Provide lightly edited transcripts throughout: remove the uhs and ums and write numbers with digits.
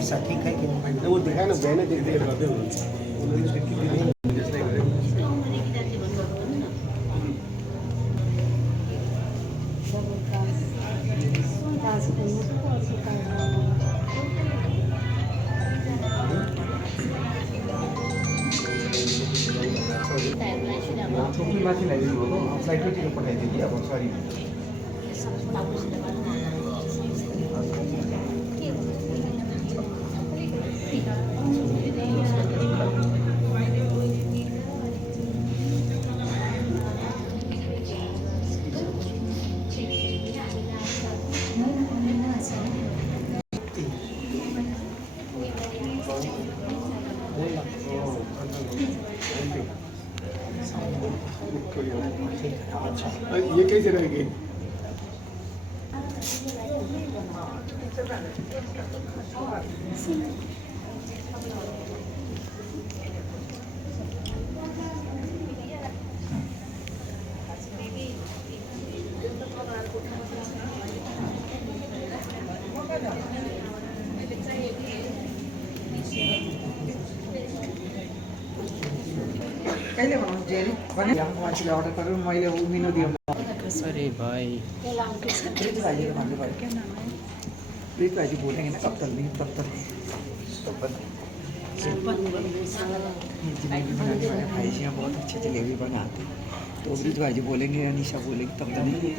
ऐसा ठीक है कि वो दिखा ना बहने देख देख करते हो छोटी माथि ल्याइदिनु हो फ्लाइटमै टिकट पठाइदियो कि अब सरी ये कैसे रहेगी कहिले बनाउँछु जेरी भने हाम्रो मान्छेले अर्डर गरेर मैले उमिनो दिएँ सॉरी भाई प्रीत भाजी को मालूम है क्या नाम है प्रीत भाजी बोलेंगे ना कब तक नहीं तब तक जलेबी बनाने वाले भाई जी यहाँ बहुत अच्छी जलेबी बनाते तो प्रीत भाजी बोलेंगे या निशा बोलेंगे तब तक नहीं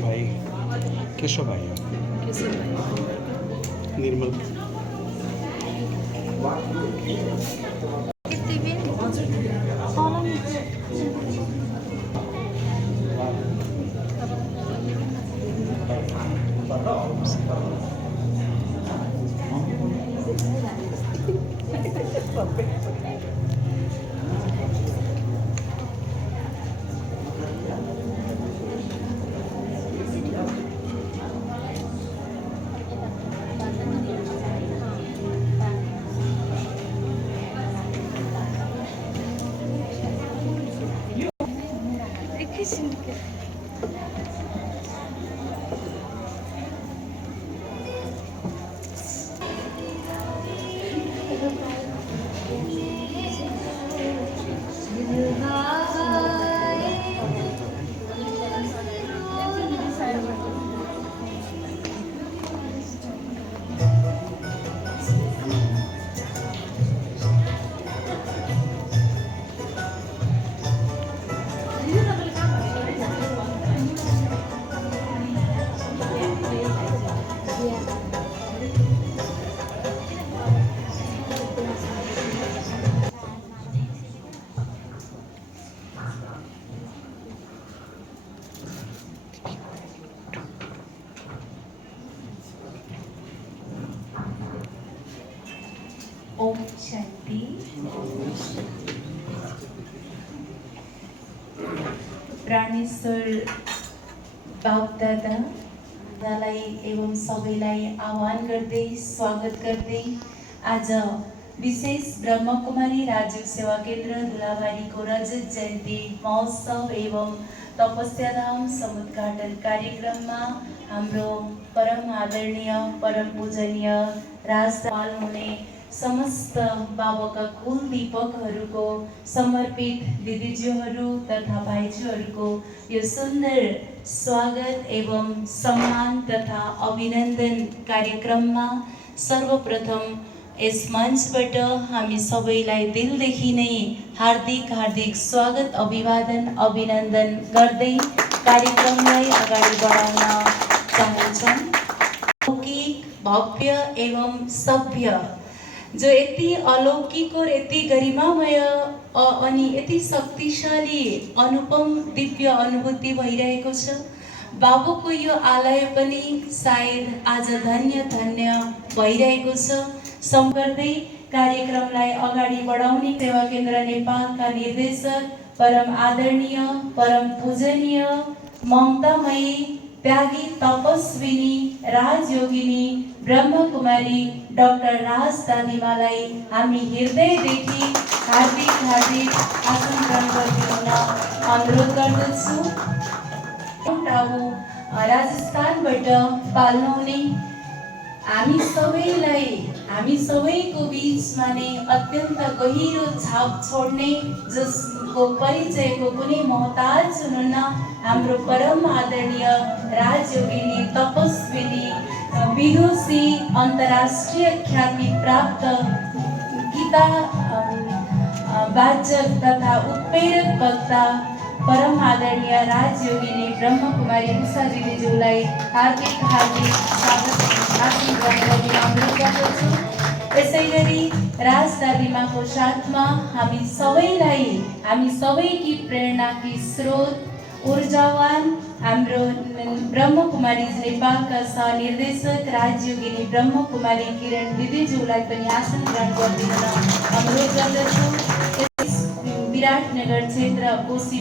भाई केशव भाई निर्मल प्राणेश्वर बापदादालाई एवं सबैलाई आह्वान गर्दै स्वागत गर्दै आज विशेष ब्रह्मकुमारी राजयोग सेवा केन्द्र दुलाबारीको रजत जयन्ती महोत्सव एवं तपस्याधाम समुद्घाटन कार्यक्रममा हाम्रो परम आदरणीय परम पूजनीय राजपाल हुने समस्त बाबाका कुल दीपकहरूको समर्पित दिदीज्यूहरू तथा भाइज्यूहरूको यो सुन्दर स्वागत एवं सम्मान तथा अभिनन्दन कार्यक्रममा सर्वप्रथम यस मञ्चबाट हामी सबैलाई दिलदेखि नै हार्दिक स्वागत अभिवादन अभिनन्दन गर्दै कार्यक्रमलाई अगाडि बढाउन चाहन्छौँ। लौकिक भव्य एवं सभ्य जो यति अलौकिक और यति गरिमामय अनि यति शक्तिशाली अनुपम दिव्य अनुभूति भइरहेको छ। बाबुको यो आलय पनि सायद आज धन्य भइरहेको छ। सम्पर्दै कार्यक्रमलाई अगाडि बढाउने सेवा केन्द्र नेपालका निर्देशक परम आदरणीय परम पूजनीय ममतामयी त्यागी तपस्विनी राजयोगिनी ब्रह्मकुमारी डाक्टर राज दादिमालाई हामी हृदयदेखि हार्दिक आसन ग्रहण गरिदिन अनुरोध गर्दछु। टाबु राजस्थानबाट पाल्नुहुने हामी सबैको बीचमा नै अत्यन्त गहिरो छाप छोड्ने जसको परिचयको कुनै मोहताज हुनुहुन्न हाम्रो परम आदरणीय राजयोगिनी तपस्विनी विदुषी अन्तर्राष्ट्रिय ख्याति प्राप्त गीता वाचक तथा उत्प्रेरक वक्ता परम आदरणीय राजयोगिनी ब्रह्मकुमारी उषा दिदीज्यूलाई हार्दिक स्वागत आसन ग्रहण गर्न अनुरोध गर्दछु। यसैगरी राज दादिमाको साथमा हामी सबैकी प्रेरणाकी स्रोत ऊर्जावान हाम्रो ब्रह्मकुमारी नेपालका सहनिर्देशक राजयोगिनी ब्रह्मकुमारी किरण दिदीज्यूलाई पनि आसन ग्रहण गरिदिन अनुरोध गर्दछु। विराटनगर क्षेत्र कोशी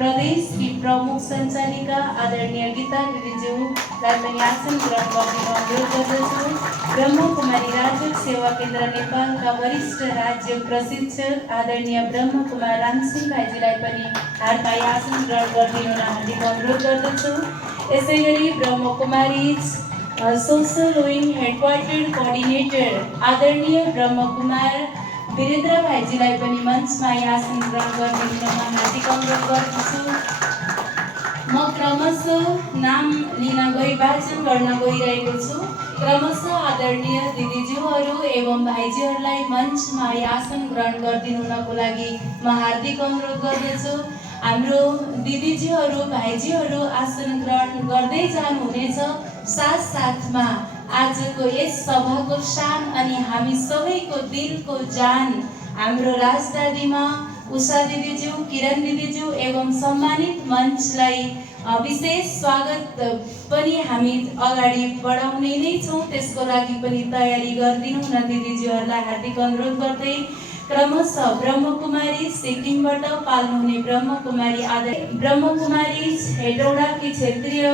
प्रदेश की प्रमुख सञ्चालिका आदरणीय गीता दिदीज्यूलाई पनि आसन ग्रहण गरिदिन अनुरोध गर्दछु। ब्रह्मकुमारी राजयोग सेवा केन्द्र नेपालका वरिष्ठ राज्य प्रशिक्षक आदरणीय ब्रह्मकुमार रामसिंह भाइजीलाई पनि हार्दिक आसन ग्रहण गरिदिन हार्दिक अनुरोध गर्दछु। यसैगरी Brahmakumari social wing headquarter coordinator आदरणीय ब्रह्मकुमार वीरेन्द्र भाइजीलाई पनि मञ्चमा आसन ग्रहण गरिदिनमा हार्दिक अनुरोध गर्दछु। म क्रमशः नाम वाचन गर्न गइरहेको छु। क्रमशः आदरणीय दिदीज्यूहरू एवं भाइजीहरूलाई मञ्चमा आसन ग्रहण गरिदिनुको लागि म हार्दिक अनुरोध गर्दछु। हाम्रो दिदीज्यूहरू भाइजीहरू आसन ग्रहण गर्दै जानुहुनेछ। साथमा आजको यस सभाको शान अनि हामी सबैको दिलको जान हाम्रो राज दादिमा उषा दिदीज्यू किरण दिदीज्यू एवं सम्मानित मञ्चलाई विशेष स्वागत पनि हामी अगाडि बढाउने नै छौँ। त्यसको लागि पनि तयारी गरिदिनु न दिदीज्यूहरूलाई हार्दिक अनुरोध गर्दै क्रमशः ब्रह्मकुमारी सिक्किमबाट पाल्नुहुने ब्रह्मकुमारी हेटौडाकी क्षेत्रीय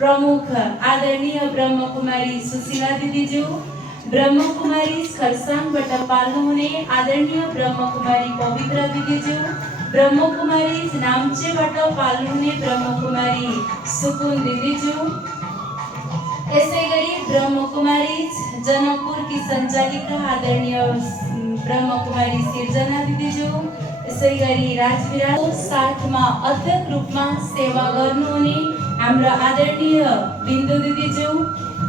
प्रमुख आदरणीय ब्रह्मकुमारी सुशीला दिदीज्यू, ब्रह्मकुमारी खरसाङबाट पाल्नुहुने आदरणीय ब्रह्मकुमारी पवित्र दिदीज्यू, ब्रह्मकुमारी नाम्चेबाट पाल्नुहुने ब्रह्मकुमारी सुकुन दिदीज्यू, यसैगरी ब्रह्मकुमारी जनकपुरकी सञ्चालिका आदरणीय ब्रह्मकुमारी सिर्जना दिदीज्यू, यसैगरी राजविराजको साथमा अध्यक्ष रूपमा सेवा गर्नुहुने हाम्रो आदरणीय बिन्दु दिदीज्यू,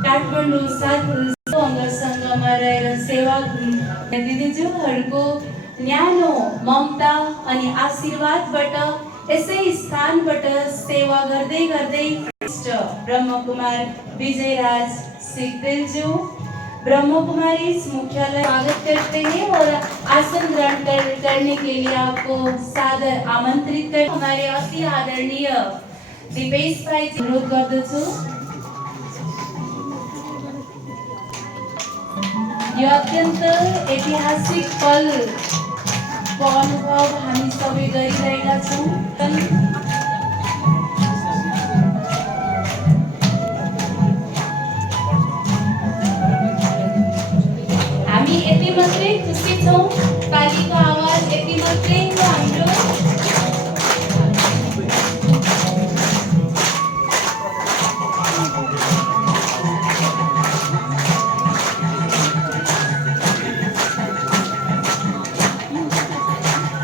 काठमाडौँ 7 अङ्गसङ्घमा रहेर सेवा दिदीज्यूहरूको न्यानो ममता अनि आशीर्वादबाट यसै स्थानबाट सेवा गर्दै ब्रह्मकुमार विजयराज सिक्देलज्यू ब्रह्मकुमारी मुख्यालय स्वागत करते हैं और आसन ग्रहण करने के लिए आपको सादर आमंत्रित कर हमारे अति आदरणीय दीपेश भाई अनुरोध गर्दछु। यो अत्यन्त ऐतिहासिक पलको अनुभव हामी सबै गरिरहेका छौँ। हामी यति मात्रै खुसी छौँ, तालीको आवाज यति मात्रै हो हाम्रो।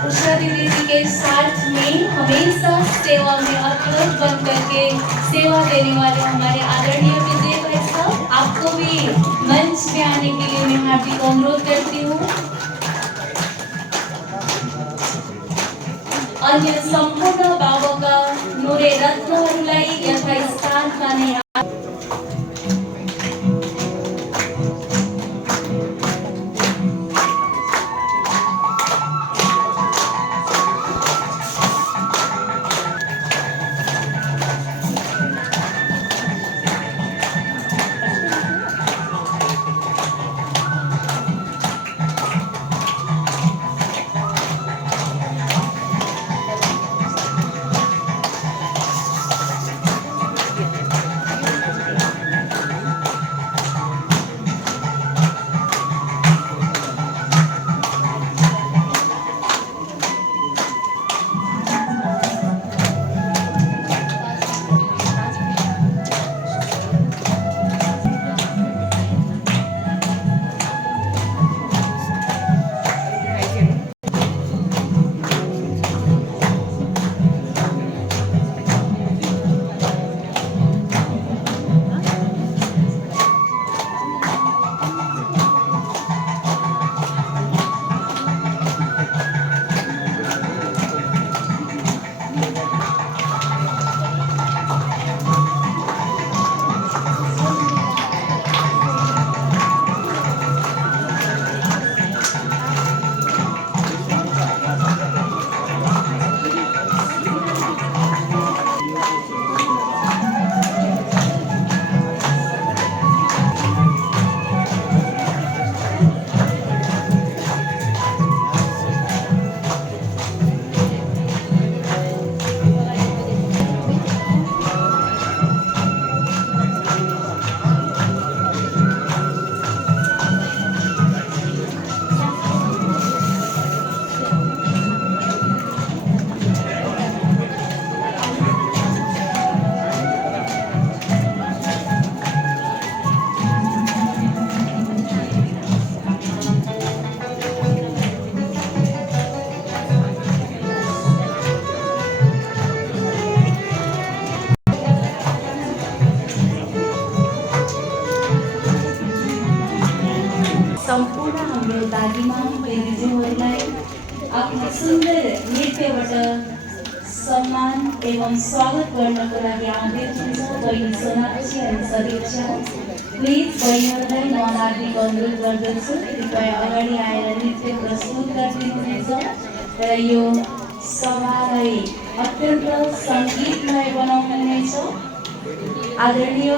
उषा दीदी के साथ में हमेशा सेवा में अतुल बन करके सेवा देने वाले हमारे आदरणीय विजय भाई साहब, आपको भी मंच में आने के लिए मैं हार्दिक अनुरोध करती हूँ। अन्य सम्पूर्ण बाबाका नूरे रत्नहरूलाई यथास्थानमा नै सम्पूर्ण हाम्रो दाजुमा बहिनीज्यूहरूलाई आफ्नो सुन्दर नृत्यबाट सम्मान एवं स्वागत गर्नको लागि आउँदै हुनुहुन्छ बहिनी सोनाक्षी अनि सदिक्षा। प्लिज बहिनीहरूलाई म हार्दिक अनुरोध गर्दछु, कृपया अगाडि आएर नृत्य प्रस्तुत गरिदिनुहुनेछ र यो सभालाई अत्यन्त सङ्गीतमय बनाउनुहुनेछ। आदरणीय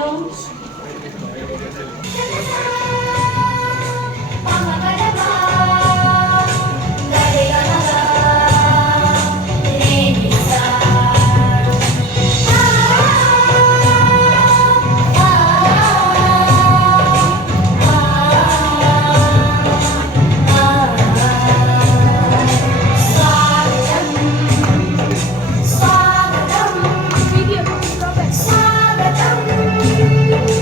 स्वागतम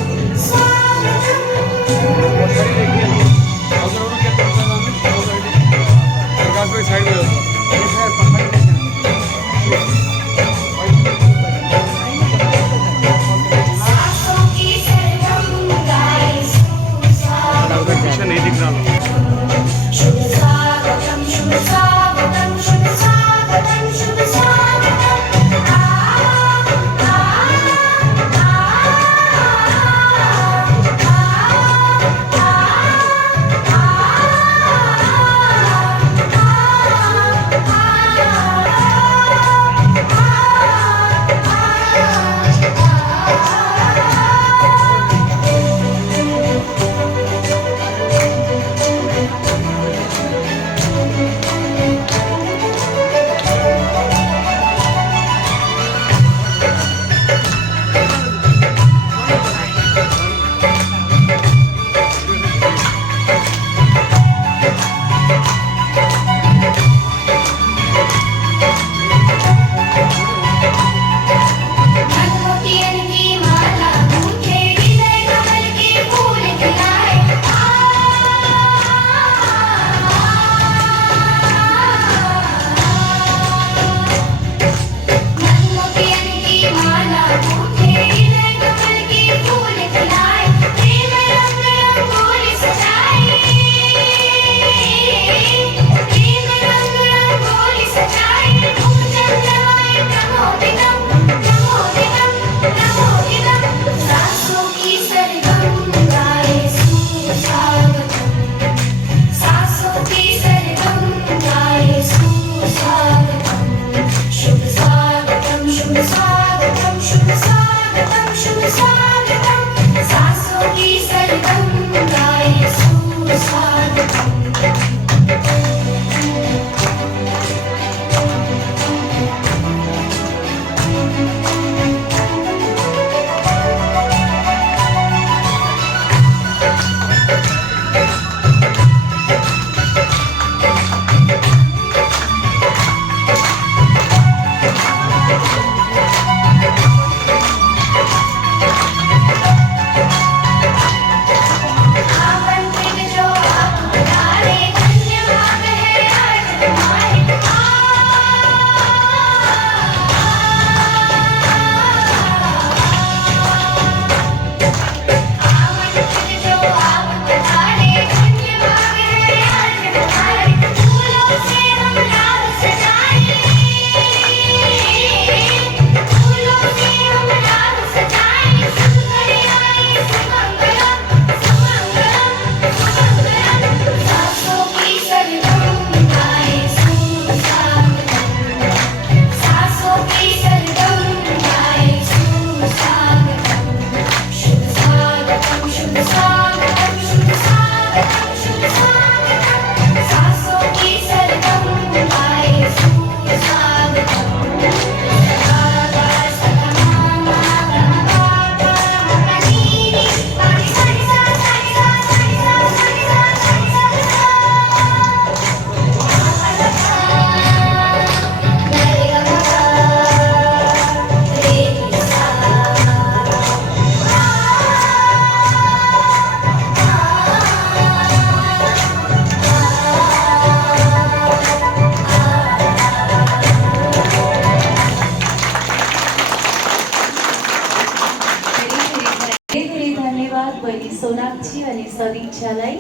सदिच्छालाई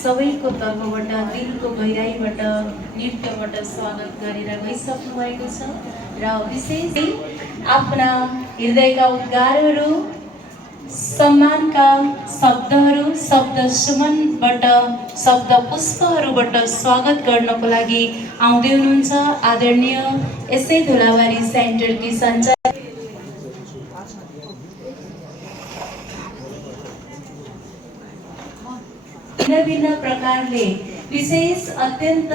सबैको तर्फबाट दिलको गहिराईबाट नृत्यबाट स्वागत गरेर गइसक्नु भएको छ र विशेष आफ्ना हृदयका उद्गारहरू सम्मानका शब्दहरू शब्द सुमनबाट शब्द पुष्पहरूबाट स्वागत गर्नको लागि आउँदै हुनुहुन्छ आदरणीय यसै धुलाबारी सेन्टरकी सञ्चालक भिन्न प्रकारले विशेष अत्यन्त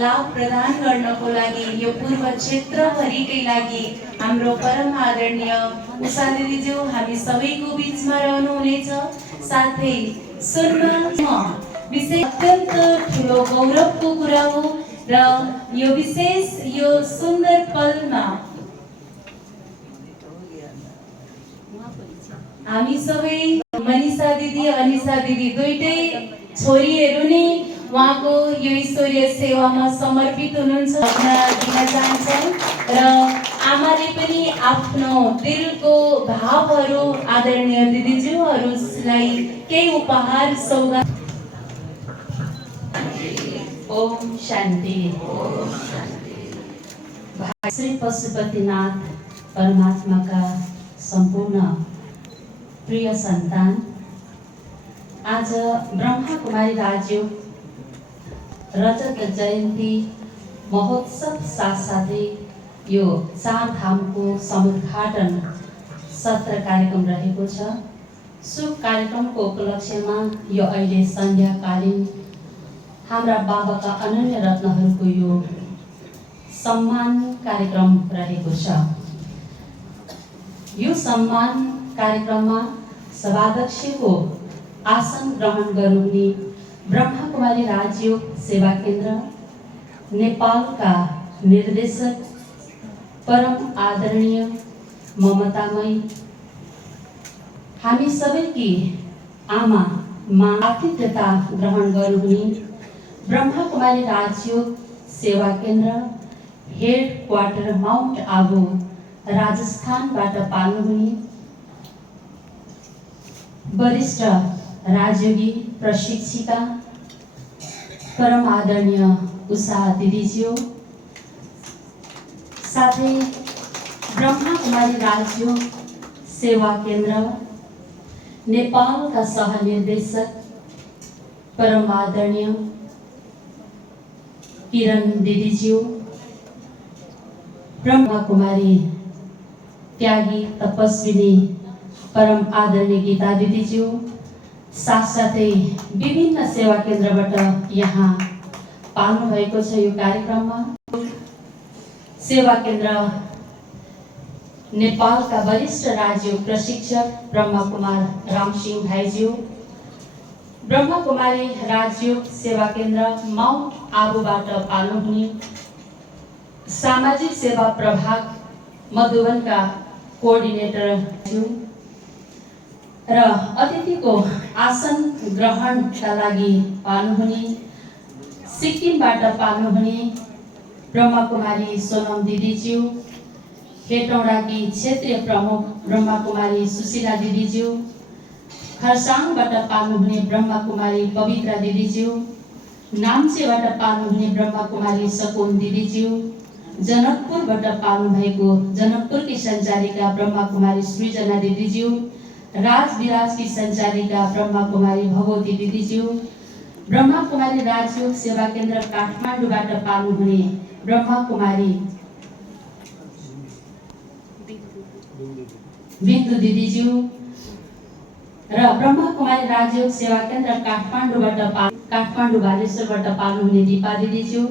लाभ प्रदान गर्नको लागि यो पूर्व क्षेत्रभरिकै लागि हाम्रो परम आदरणीय उषा दिदीज्यू हामी सबैको बीचमा रहनुहुनेछ। साथै सुनमा विशेष अत्यन्त ठुलो गौरवको कुरा हो र यो विशेष यो सुन्दर पलमा हामी सबै मनिषा दिदी अनिषा दिदी दुईटै छोरीहरू नि उहाँको यो ईश्वरीय सेवामा समर्पित हुनुहुन्छ दिन चाहन्छौँ र आमाले पनि आफ्नो दिलको भावहरू आदरणीय दिदीज्यूहरूलाई केही उपहार सौगात। ओम शान्ति। श्री पशुपतिनाथ परमात्माका सम्पूर्ण प्रिय सन्तान, आज ब्रह्मकुमारी राजयोग रजत जयन्ती महोत्सव साथसाथै यो चार धामको समुद्घाटन सत्र कार्यक्रम रहेको छ। सो कार्यक्रमको उपलक्ष्यमा यो अहिले सन्ध्याकालीन हाम्रा बाबाका अनन्य रत्नहरूको यो सम्मान कार्यक्रम रहेको छ। यो सम्मान कार्यक्रममा सभाध्यक्षको आसन ग्रहण गर्नुहुने ब्रह्मकुमारी राजयोग सेवा केन्द्र नेपालका निर्देशक परम आदरणीय ममतामयी हामी सबैकी आमा आतिथ्यता ग्रहण गर्नुहुने ब्रह्मकुमारी राजयोग सेवा केन्द्र हेड क्वार्टर माउन्ट आबू राजस्थानबाट पाल्नुहुने वरिष्ठ राजयोगी प्रशिक्षिका परम आदरणीय उषा दिदीज्यू, साथै ब्रह्मकुमारी राजयोग सेवा केन्द्र नेपालका सहनिर्देशक परम आदरणीय किरण दिदीज्यू, ब्रह्मकुमारी त्यागी तपस्विनी परम आदरणीय गीता दिदीज्यू, साथसाथै विभिन्न सेवा केन्द्रबाट यहाँ पाल्नु भएको छ। यो कार्यक्रममा सेवा केन्द्र नेपालका वरिष्ठ राजयोग प्रशिक्षक ब्रह्मकुमार रामसिंह भाइज्यू, ब्रह्मकुमारी राजयोग सेवा केन्द्र माउन्ट आबूबाट पाल्नुहुने सामाजिक सेवा प्रभाग मधुवनका कोअर्डिनेटर र अतिथिको आसन ग्रहणका लागि पाल्नुहुने सिक्किमबाट पाल्नुहुने ब्रह्मकुमारी सोनम दिदीज्यू, हेटौडाकी क्षेत्रीय प्रमुख ब्रह्मकुमारी सुशीला दिदीज्यू, खरसाङबाट पाल्नुहुने ब्रह्मकुमारी पवित्रा दिदीज्यू, नाम्चेबाट पाल्नुहुने ब्रह्मकुमारी सकुन दिदीज्यू, जनकपुरबाट पाल्नु भएको जनकपुरकी सञ्चालिका ब्रह्मकुमारी सृजना दिदीज्यू, राजविराजकी सञ्चालिका ब्रह्मकुमारी भगवती दिदीज्यू, ब्रह्मकुमारी राजयोग सेवा केन्द्र काठमाडौँबाट पाल्नुहुने ब्रह्मकुमारी बिन्दु दिदीज्यू र ब्रह्मकुमारी राजयोग सेवा केन्द्र काठमाडौँ बालेश्वरबाट पाल्नुहुने दीपा दिदीज्यू,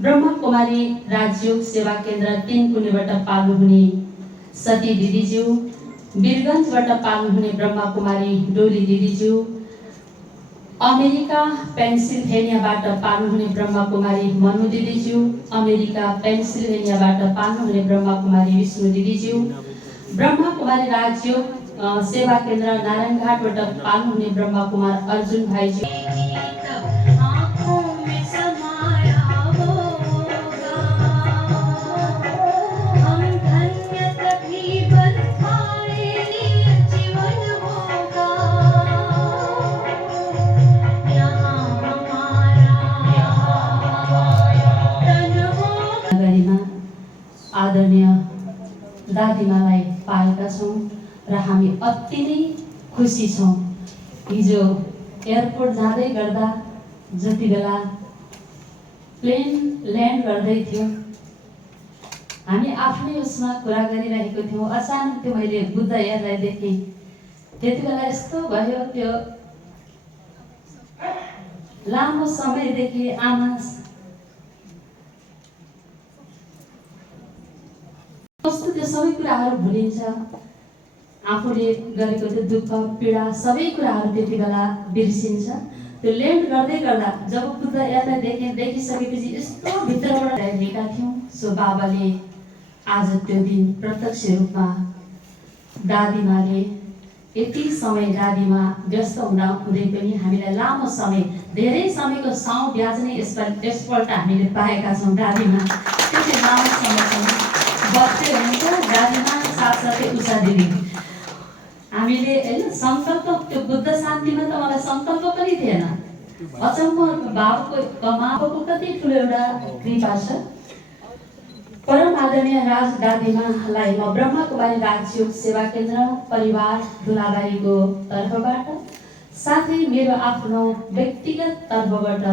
ब्रह्मकुमारी राजयोग सेवा केन्द्र 3 कुनेबाट पाल्नुहुने सती दिदीज्यू, वीरगञ्जबाट पाल्नुहुने ब्रह्मकुमारी डोली दिदीज्यू, अमेरिका पेन्सिल्भेनियाबाट पाल्नुहुने ब्रह्मकुमारी मनु दिदीज्यू, अमेरिका पेन्सिल्भेनियाबाट पाल्नुहुने ब्रह्मकुमारी विष्णु दिदीज्यू, ब्रह्मकुमारी राजयोग सेवा केन्द्र नारायणघाटबाट पाल्नुहुने ब्रह्मकुमार अर्जुन भाइज्यू, दादिमालाई पाएका छौँ र हामी अति नै खुसी छौँ। हिजो एयरपोर्ट जाँदै गर्दा जति बेला प्लेन ल्यान्ड गर्दै थियो हामी आफ्नै उसमा कुरा गरिरहेको थियौँ। अचानक त्यो मैले बुद्ध एयरलाई देखेँ। त्यति बेला यस्तो भयो, त्यो लामो समयदेखि आमा कस्तो त्यो सबै कुराहरू भुलिन्छ। आफूले गरेको त्यो दुःख पीडा सबै कुराहरू त्यति बेला बिर्सिन्छ। त्यो ल्यान्ड गर्दै गर्दा जब बुद्ध एयरलाई देखिसकेपछि यस्तो भित्रबाट हेरेका थियौँ। सो बाबाले आज त्यो दिन प्रत्यक्ष रूपमा दादिमाले यति समय दादिमा व्यस्त हुँदा हुँदै पनि हामीलाई लामो समय, धेरै समयको साउँ ब्याज नै यसपल्ट हामीले पाएका छौँ। दादिमा त्यति लामो समयसम्म बस्दै हुनुहुन्छ। दादिमा साथसाथै उषा दिदी हामीले होइन सङ्कल्प, त्यो बुद्ध शान्तिमा त मलाई सङ्कल्प पनि थिएन। अचम्म बाबुको कति ठुलो एउटा कृपा छ। परम आदरणीय राज दादिमालाई म ब्रह्मकुमारी राजयोग सेवा केन्द्र परिवार दुलाबारीको तर्फबाट साथै मेरो आफ्नो व्यक्तिगत तर्फबाट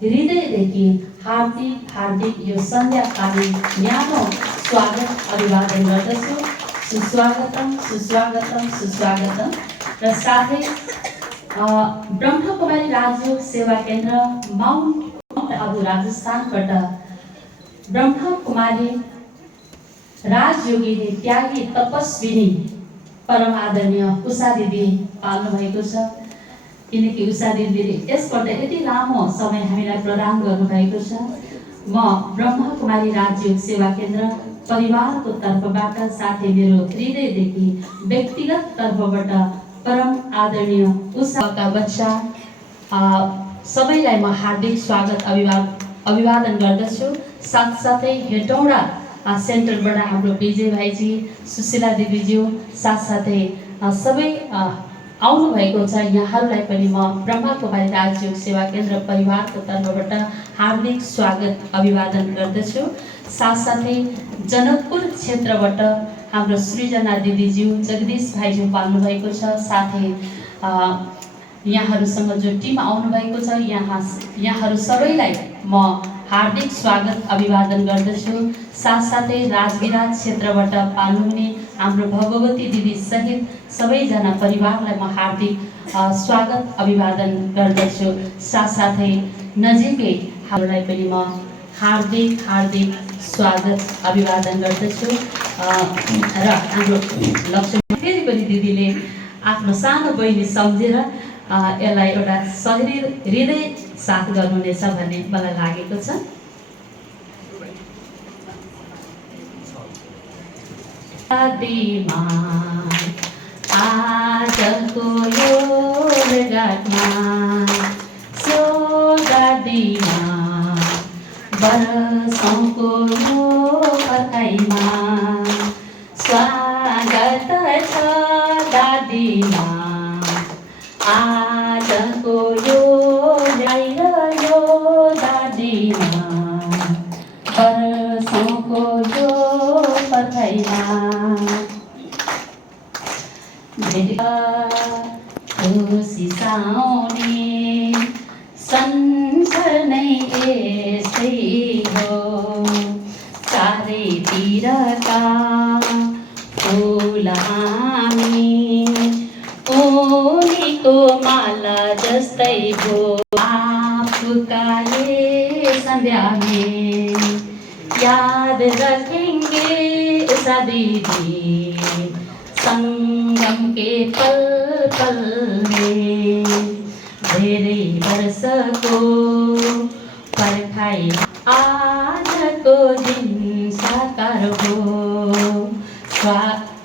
हृदयदेखि हार्दिक यो सन्ध्याकालीन न्यानो स्वागत अभिवादन गर्दछु। सुस्वागतम सुस्वागतम सुस्वागतम। र साथै ब्रह्मकुमारी राजयोग सेवा केन्द्र माउन्ट आबु राजस्थानबाट ब्रह्मकुमारी राजयोगिनी त्यागी तपस्विनी परम आदरणीय उषा दिदी पाल्नु भएको छ। किनकि उषा दिदीले यसपल्ट यति लामो समय हामीलाई प्रदान गर्नुभएको छ। म ब्रह्मकुमारी राजयोग सेवा केन्द्र परिवारको तर्फबाट साथै मेरो हृदयदेखि व्यक्तिगत तर्फबाट परम आदरणीय उषाका बच्चा सबैलाई म हार्दिक स्वागत अभिवादन गर्दछु। साथसाथै हेटौँडा सेन्टरबाट हाम्रो विजय भाइजी, सुशीला दिदीज्यू साथसाथै सबै आउनुभएको छ। यहाँहरूलाई पनि म ब्रह्मकुमारी राजयोग सेवा केन्द्र परिवारको तर्फबाट हार्दिक स्वागत अभिवादन गर्दछु। साथसाथै जनकपुर क्षेत्रबाट हाम्रो सृजना दिदीज्यू, जगदीश भाइज्यू पाल्नुभएको छ। साथै यहाँहरूसँग जो टिम आउनुभएको छ यहाँहरू सबैलाई म हार्दिक स्वागत अभिवादन गर्दछु। साथसाथै राजविराज क्षेत्रबाट पाल्नुहुने हाम्रो भगवती दिदी सहित सबैजना परिवारलाई म हार्दिक स्वागत अभिवादन गर्दछु। साथसाथै नजिकै हामीलाई पनि म हार्दिक स्वागत अभिवादन गर्दछु। र हाम्रो लक्ष्मी फेरि पनि दिदीले आफ्नो सानो बहिनी सम्झेर यसलाई एउटा हृदय साथ गर्नुहुनेछ भन्ने मलाई लागेको छ। आजको यो भेटघाटमा सो दादीमा वर्षौँको यो पर्खाइमा स्वागत छ दादीमा। आजको यो ल्याइरह्यो दादीमा वर्षौँको यो पर्खाइमा। खुसी साउने संसार नै यस्तै हो। चारैतिरका फुल हामी उनीको माला जस्तै हो। आपकाले संध्या में याद रखेंगे उषा दीदी, संगम के पल पल में धेरै वर्षको पर्खाइ आजको दिन साकार हो।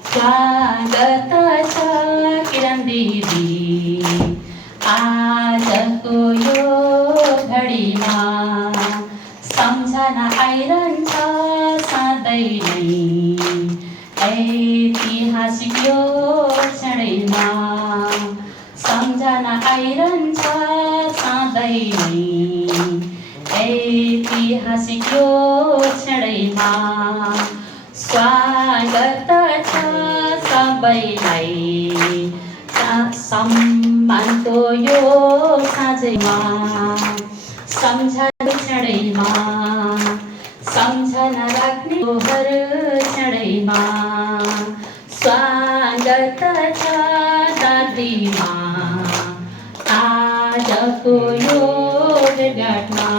स्वागत छ किरण दिदी आजको यो घडीमा। सम्झना आइरहन्छ सधैँ नै ऐतिहासिक यो क्षणैमा। सम्झना आइरहन्छ सधैँ नै ऐतिहासिक यो क्षणैमा। स्वागत सबैलाई सम्मानको यो साँझैमा सम्झना क्षणैमा सम्झना राख्ने हर क्षणैमा स्वागत छ दादीमा आजको यो भेटघाटमा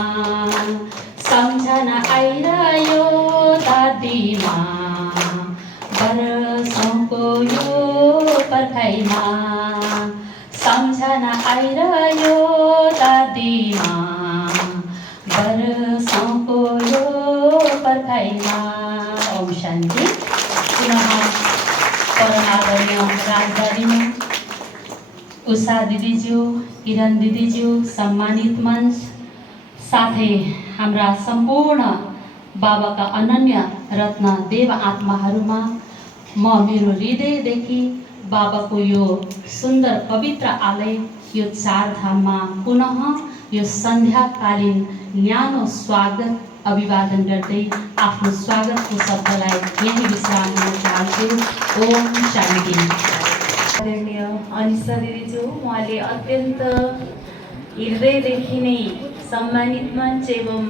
सम्झना आइरह्यो दादीमा वर्षौँको यो पर्खाइमा सम्झना आइरह्यो दादीमा वर्षौँको यो पर्खाइमा। ओम शान्ति। पुनः परमादरणीय राजधानीमा उषा दिदीज्यू, किरण दिदीज्यू, सम्मानित मञ्च साथै हाम्रा सम्पूर्ण बाबाका अनन्य रत्न देव आत्माहरूमा म मेरो हृदयदेखि बाबाको यो सुन्दर पवित्र आलय यो चारधाममा पुनः यो सन्ध्याकालीन न्यानो स्वागत अभिवादन गर्दै आफ्नो स्वागतको शब्दलाई यही विश्राम दिन चाहन्छु। ओम शान्ति। आदरणीय अनिसा दिदीज्यू, उहाँले अत्यन्त हृदयदेखि नै सम्मानित मञ्च एवं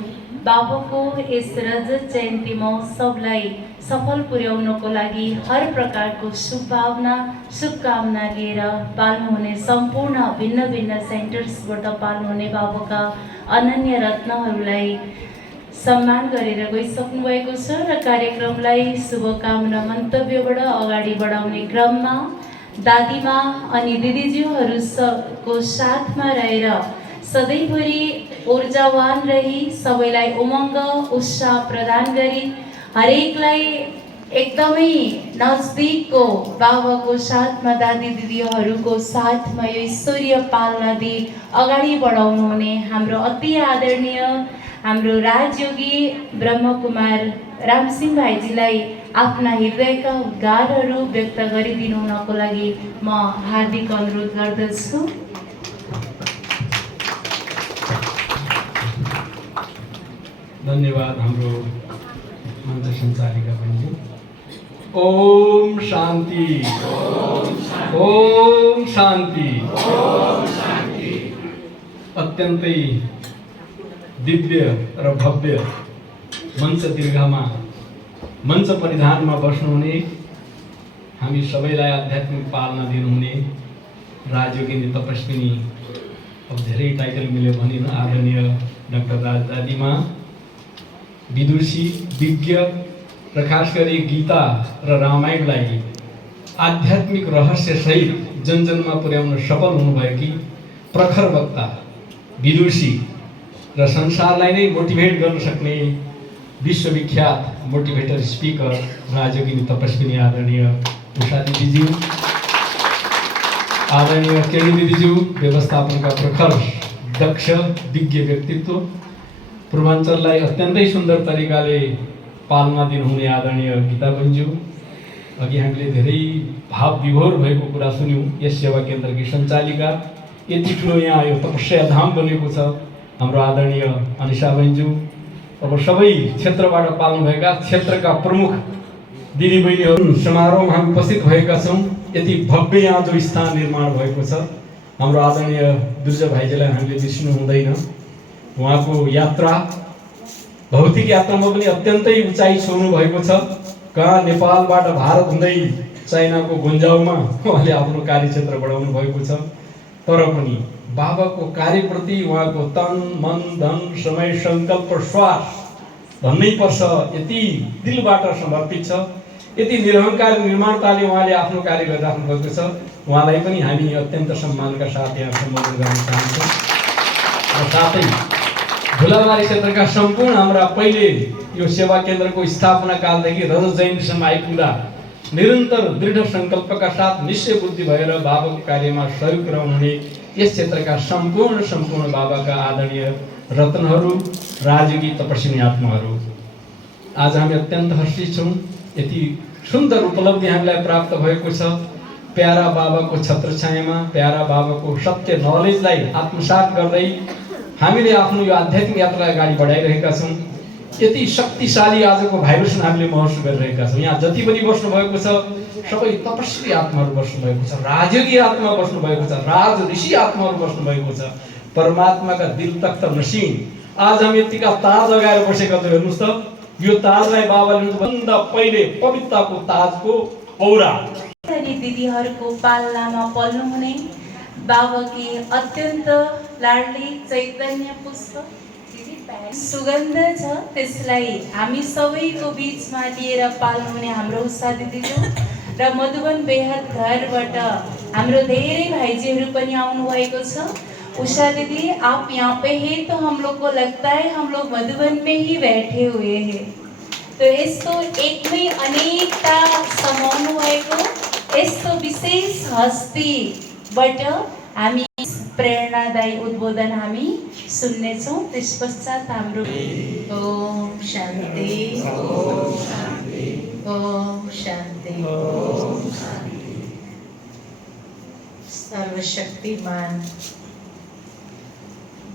बाबाको यस रजत जयन्ती महोत्सवलाई सफल पुर्याउनको लागि हर प्रकारको शुभभावना शुभकामना लिएर पाल्नुहुने सम्पूर्ण भिन्न भिन्न सेन्टर्सबाट पाल्नुहुने बाबाका अनन्य रत्नहरूलाई सम्मान गरेर गइसक्नु भएको छ र कार्यक्रमलाई शुभकामना मन्तव्यबाट अगाडि बढाउने क्रममा दादीमा अनि दिदीज्यूहरूको साथमा रहेर सधैँभरि ऊर्जावान रही सबैलाई उमङ्ग उत्साह प्रदान गरी हरेकलाई एकदमै नजदिकको बाबाको साथमा दादी दिदीहरूको साथमा यो ईश्वरीय पालना दिई अगाडि बढाउनु हुने हाम्रो अति आदरणीय हाम्रो राजयोगी ब्रह्मकुमार रामसिंह भाइजीलाई आफ्ना हृदयका उद्गारहरू व्यक्त गरिदिनु हुनको लागि म हार्दिक अनुरोध गर्दछु। धन्यवाद हाम्रो मञ्च सञ्चालिका बहिनी। ओम शान्ति। ओम शान्ति। अत्यन्तै दिव्य र भव्य मञ्च दीर्घमा मञ्च परिधानमा बस्नुहुने हामी सबैलाई आध्यात्मिक पालना दिनुहुने राजयोगिनी तपस्विनी, अब धेरै टाइटल मिल्यो भनिन, आदरणीय डाक्टर राजदादीमा विदुषी विज्ञ र खास गरी गीता र रामायणलाई आध्यात्मिक रहस्य सहित जनजनमा पुर्याउन सफल हुनुभएकी प्रखर वक्ता विदुषी र संसारलाई नै मोटिभेट गर्न सक्ने विश्वविख्यात मोटिभेटर स्पिकर राजयोगिनी तपस्विनी आदरणीय उषा दिदीज्यू, आदरणीय केडी दिदीज्यू, व्यवस्थापनका प्रखर दक्ष विज्ञ व्यक्तित्व, पूर्वाञ्चललाई अत्यन्तै सुन्दर तरिकाले पालना दिनुहुने आदरणीय गीता बहिनीज्यू, अघि हामीले धेरै भाव विभोर भएको कुरा सुन्यौँ। यस सेवा केन्द्रकी सञ्चालिका, यति ठुलो यहाँ यो तपस्या धाम बनेको छ हाम्रो आदरणीय अनिसा बहिनीज्यू, अब सबै क्षेत्रबाट पाल्नुभएका क्षेत्रका प्रमुख दिदीबहिनीहरू समारोहमा हामी उपस्थित भएका छौँ। यति भव्य यहाँ जो स्थान निर्माण भएको छ, हाम्रो आदरणीय दुर्जय भाइजीलाई हामीले बिर्सिनु हुँदैन। उहाँको यात्रा भौतिक यात्रामा पनि अत्यन्तै उचाइ छुनु भएको छ। कहाँ नेपालबाट भारत हुँदै चाइनाको गुन्जाउमा उहाँले आफ्नो कार्यक्षेत्र बढाउनु भएको छ, तर पनि बाबाको कार्यप्रति उहाँको तन मन धन समय सङ्कल्प श्वास भन्नै पर्छ, यति दिलबाट समर्पित छ, यति निरहङ्कार निर्माणताले उहाँले आफ्नो कार्य गरिराख्नु भएको छ। उहाँलाई पनि हामी अत्यन्त सम्मानका साथ यहाँ सम्बोधन गर्न चाहन्छौँ। र साथै भुलाबारी क्षेत्रका सम्पूर्ण हाम्रा पहिले यो सेवा केन्द्रको स्थापना कालदेखि रजत जयन्तीसम्म आइपुग्दा निरन्तर दृढ सङ्कल्पका साथ निश्चय बुद्धि भएर बाबाको कार्यमा सहयोग गराउनुहुने यस क्षेत्रका सम्पूर्ण बाबाका आदरणीय रत्नहरू, राजयोगी तपस्विनी आत्माहरू, आज हामी अत्यन्त हर्षित छौँ। यति सुन्दर उपलब्धि हामीलाई प्राप्त भएको छ। प्यारा बाबाको छत्रछायामा प्यारा बाबाको सत्य नलेजलाई आत्मसात गर्दै हामीले आफ्नो यो आध्यात्मिक यात्रालाई अगाडि बढाइरहेका छौँ। यति शक्तिशाली आजको भाइब्रेसन हामीले महसुस गरिरहेका छौँ। यहाँ जति पनि बस्नुभएको छ सबै तपस्वी आत्माहरू बस्नुभएको छ, राजयोगी आत्मा बस्नुभएको छ, राज ऋषि आत्माहरू बस्नुभएको छ, परमात्माका दिल तख्त नसीन। आज हामी यतिका ताज लगाएर बसेका छौँ। हेर्नुहोस् त, यो ताजलाई बाबाले भन्दा पहिले पवित्रताको ताजको औरा दिदीहरूको पालनामा पल्नुहुने बाबाकी अत्यन्त लाडली चैतन्य पुष्प सुगन्ध छ, त्यसलाई हामी सबैको बिचमा लिएर पाल्नुहुने हाम्रो उषा दिदीज्यू र मधुबन बेहद घरबाट हाम्रो धेरै भाइजीहरू पनि आउनुभएको छ। उषा दीदी, आप यहाँ पे हैं तो हम लोग को लगता है हम लोग मधुबन में ही बैठे हुए हैं। तो यस्तो एकमै अनेकता समाउनु भएको यस्तो विशेष हस्तीबाट हामी प्रेरणादायी उद्बोधन हामी सुन्नेछौँ। त्यस पश्चात हाम्रो ओम शान्ति, ओम शान्ति। सर्वशक्तिमान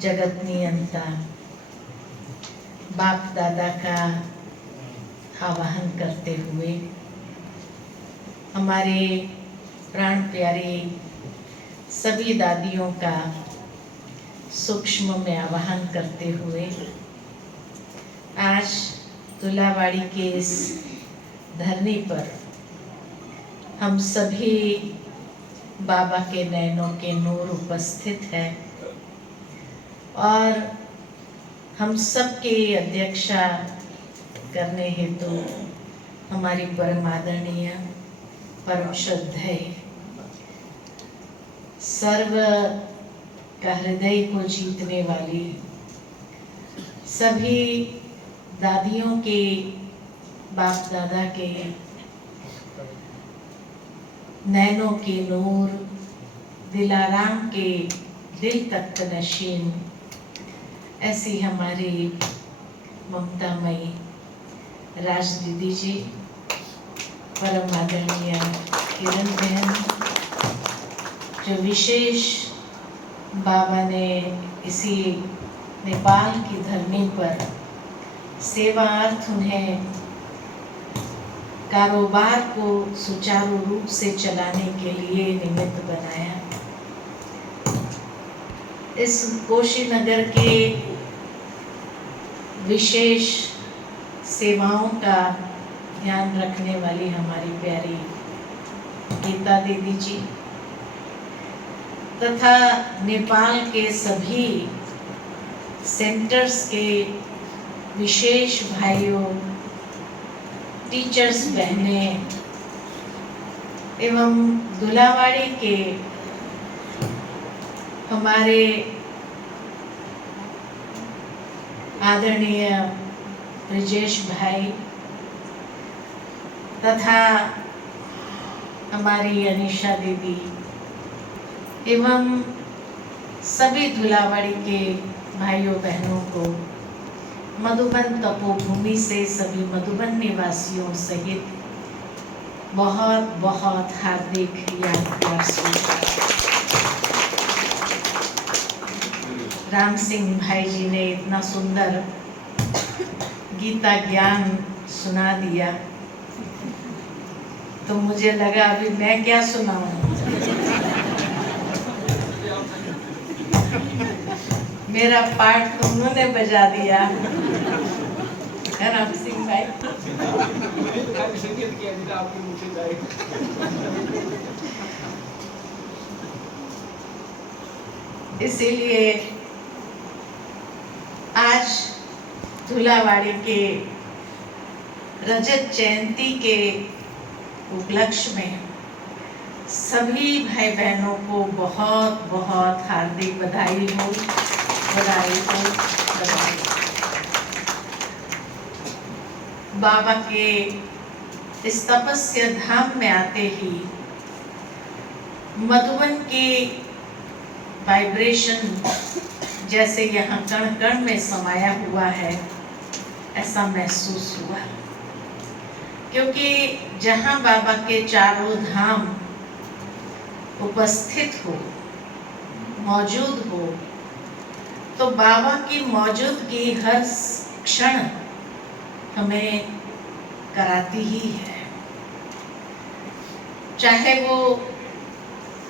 जगत नियंता बाप दादा का आवाहन करते हुए हमारे प्राण प्यारे सभी दादियों का सूक्ष्म में आवाहन करते हुए आज तुलावाड़ी के इस धरनी पर हम सभी बाबा के नैनों के नूर उपस्थित है और हम सबके अध्यक्षता करने हेतु हमारी परम आदरणीय परम श्रद्धेय सर्व का हृदय को जीतने वाली सभी दादियों के बाप दादा के नैनों के नूर, दिलाराम के दिल तख्त नशीन, ऐसी हमारी ममतामयी राज दीदी जी, परम आदरणीय किरण बहन, जो विशेष बाबा ने इसी नेपाल की धरनी पर सेवार्थ उन्हें कारोबार को सुचारू रूप से चलाने के लिए निमित्त बनाया। इस कोशीनगर के विशेष सेवाओं का ध्यान रखने वाली हमारी प्यारी गीता दीदी जी तथा नेपाल के सभी सेंटर्स के विशेष भाइयों, टीचर्स बहनें एवं दुलावाड़ी के हमारे आदरणीय ब्रिजेश भाई तथा हमारी अनिशा दीदी एवं सभी धुलावाड़ी के भाइयों बहनों को मधुबन तपोभूमि से सभी मधुबन निवासियों सहित बहुत बहुत हार्दिक यादगार स्वीकार। राम सिंह भाई जी ने इतना सुंदर गीता ज्ञान सुना दिया तो मुझे लगा अभी मैं क्या सुनाऊं। मेरा पार्ट तो उन्होंने बजा दिया है राम सिंह भाई। इसीलिए आज धुलावाड़ी के रजत जयंती के उपलक्ष्य में सभी भाई बहनों को बहुत बहुत हार्दिक बधाई हो, बधाई हो, बधाई। बाबा के इस तपस्या धाम में आते ही मधुबन के वाइब्रेशन जैसे यहाँ कण कण में समाया हुआ है ऐसा महसूस हुआ, क्योंकि जहाँ बाबा के चारों धाम उपस्थित हो, मौजूद हो, तो बाबा की मौजूदगी हर क्षण हमें कराती ही है, चाहे वो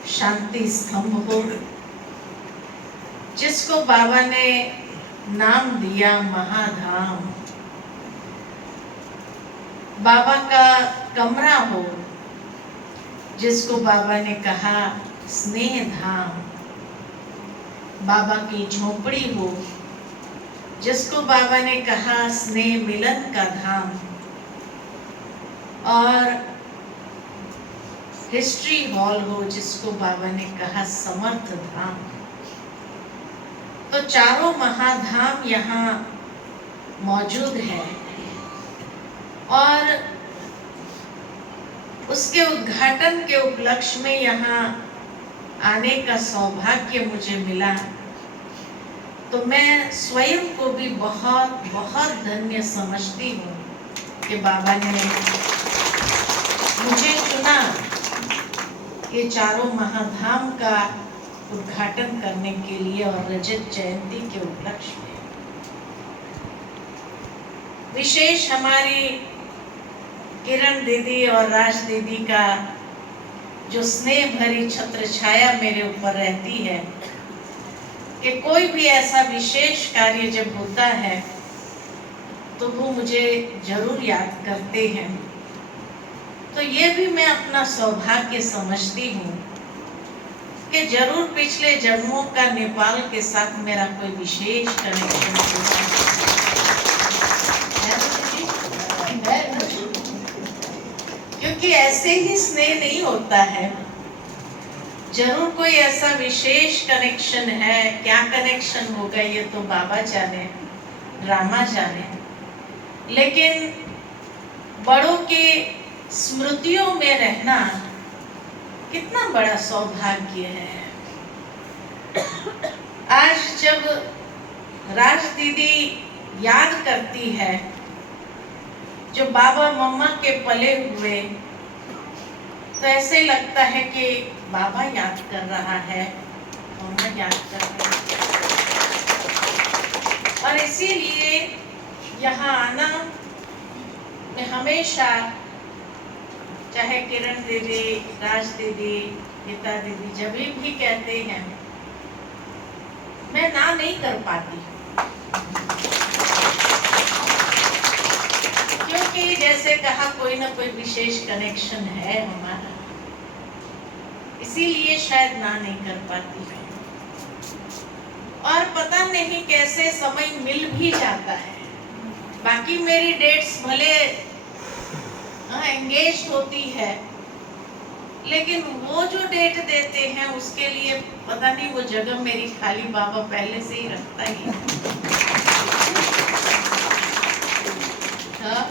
शांति स्तंभ हो जिसको बाबा ने नाम दिया महाधाम, बाबा का कमरा हो जिसको बाबा ने कहा स्नेह धाम, बाबा की झोपड़ी हो जिसको बाबा ने कहा स्नेह मिलन का धाम, और हिस्ट्री हॉल हो जिसको बाबा ने कहा समर्थ धाम। तो चारों महाधाम यहाँ मौजूद है और उसके उद्घाटन के उपलक्ष्य में यहाँ आने का सौभाग्य मुझे मिला, तो मैं स्वयं को भी बहुत बहुत धन्य समझती हूँ कि बाबा ने मुझे चुना ये चारों महाधाम का उद्घाटन करने के लिए और रजत जयंती के उपलक्ष्य में। विशेष हमारी किरण दीदी और राज दीदी का जो स्नेह भरी छत्र छाया मेरे ऊपर रहती है कि कोई भी ऐसा विशेष कार्य जब होता है तो वो मुझे जरूर याद करते हैं। तो ये भी मैं अपना सौभाग्य समझती हूँ कि जरूर पिछले जन्मों का नेपाल के साथ मेरा कोई विशेष कनेक्शन है, क्योंकि ऐसे ही स्नेह नहीं होता है, जरूर कोई ऐसा विशेष कनेक्शन है। क्या कनेक्शन होगा ये तो बाबा जाने, रामा जाने, लेकिन बड़ों के स्मृतियों में रहना कितना बड़ा सौभाग्य है। आज जब राज दीदी याद करती है जो बाबा मम्मा के पले हुए, तो ऐसे लगता है कि बाबा याद कर रहा है, मम्मा याद कर रही है। और इसीलिए यहाँ आना मैं हमेशा, चाहे किरण दीदी, राज दीदी, गीता दीदी जब भी कहते हैं, मैं ना नहीं कर पाती, क्योंकि जैसे कहा कोई ना कोई विशेष कनेक्शन है हमारा, इसीलिए शायद ना नहीं कर पाती। और पता नहीं कैसे समय मिल भी जाता है। बाकी मेरी डेट्स भले एंगेज होती है, लेकिन वो जो डेट देते हैं उसके लिए पता नहीं वो जगह मेरी खाली बाबा पहले से ही रखता ही है। हाँ,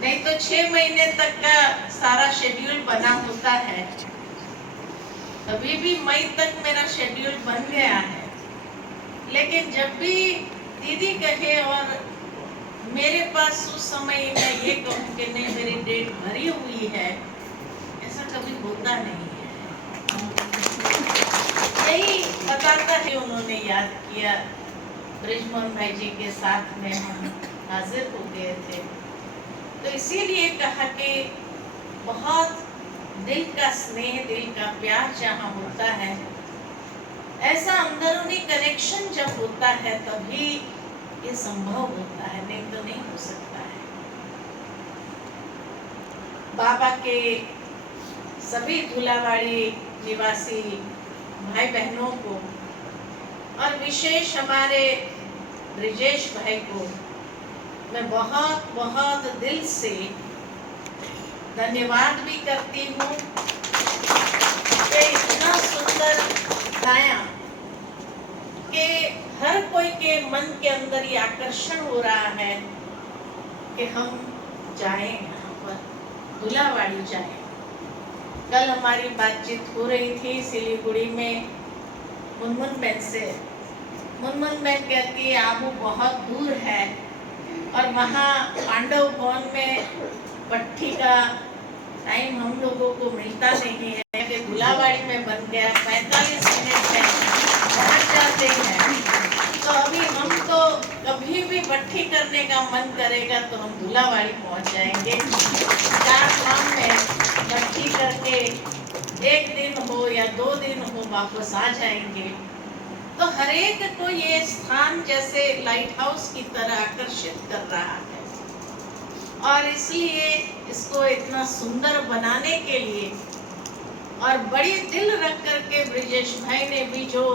नहीं तो 6 महीने तक का सारा शेड्यूल बना होता है, अभी भी मई तक मेरा शेड्यूल बन गया है। लेकिन जब भी दीदी कहे और मेरे पास उस समय मैं ये कहूँ कि नहीं मेरी डेट भरी हुई है, ऐसा कभी होता नहीं है। यही बताता है उन्होंने याद किया, ब्रिजमोहन भाई जी के साथ में हम हाजिर हो गए थे, तो इसीलिए कहा कि बहुत दिल का स्नेह, दिल का प्यार जहाँ होता है, ऐसा अंदरूनी कनेक्शन जब होता है तभी ये संभव होता है, नहीं तो नहीं हो सकता है। बाबा के सभी धुलावाड़ी निवासी भाई बहनों को और विशेष हमारे ब्रिजेश भाई को मैं बहुत बहुत दिल से धन्यवाद भी करती हूँ कि इतना सुंदर गाया कि हर कोई के मन के अंदर ये आकर्षण हो रहा है कि हम जाएं यहाँ पर, धुलावाड़ी जाएं। कल हमारी बातचीत हो रही थी सिलीगुड़ी में मुनमुन बहन से। मुनमुन बहन कहती है आबू बहुत दूर है और वहाँ पांडव भवन में पट्टी का टाइम हम लोगों को मिलता नहीं है कि धुलावाड़ी में बन गया, 45 मिनट में पहुँच जाते हैं। तो अभी हम तो कभी कभी भी भट्ठी करने का मन करेगा तो हम धुलावाड़ी पहुंच जाएंगे। 4 धाम में भट्ठी करके 1 दिन हो या 2 दिन हो वापस आ जाएंगे। तो हर एक को ये स्थान जैसे लाइट हाउस की तरह आकर्षित कर रहा है, और इसलिए इसको इतना सुंदर बनाने के लिए और बड़ी दिल रख करके ब्रिजेश भाई ने भी जो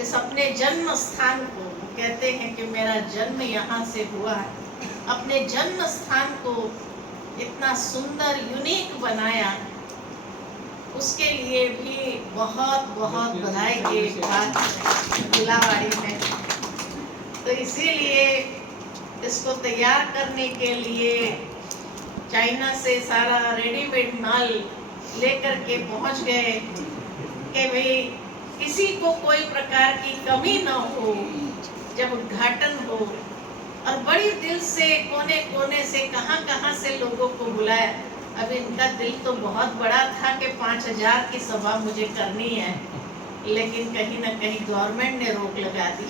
इस अपने जन्म स्थान को, कहते हैं कि मेरा जन्म यहाँ से हुआ है, अपने जन्म स्थान को इतना सुंदर यूनिक बनाया, उसके लिए भी बहुत बहुत बधाई के बात धुलावाड़ी में। तो इसीलिए इसको तैयार करने के लिए चाइना से सारा रेडीमेड माल लेकर के पहुंच गए कि भाई किसी को कोई प्रकार की कमी न हो जब उद्घाटन हो। और बड़ी दिल से कोने कोने से कहां से लोगों को बुलाया। अब इनका दिल तो बहुत बड़ा था कि 5000 की सभा मुझे करनी है, लेकिन कहीं ना कहीं गवर्नमेंट ने रोक लगा दी।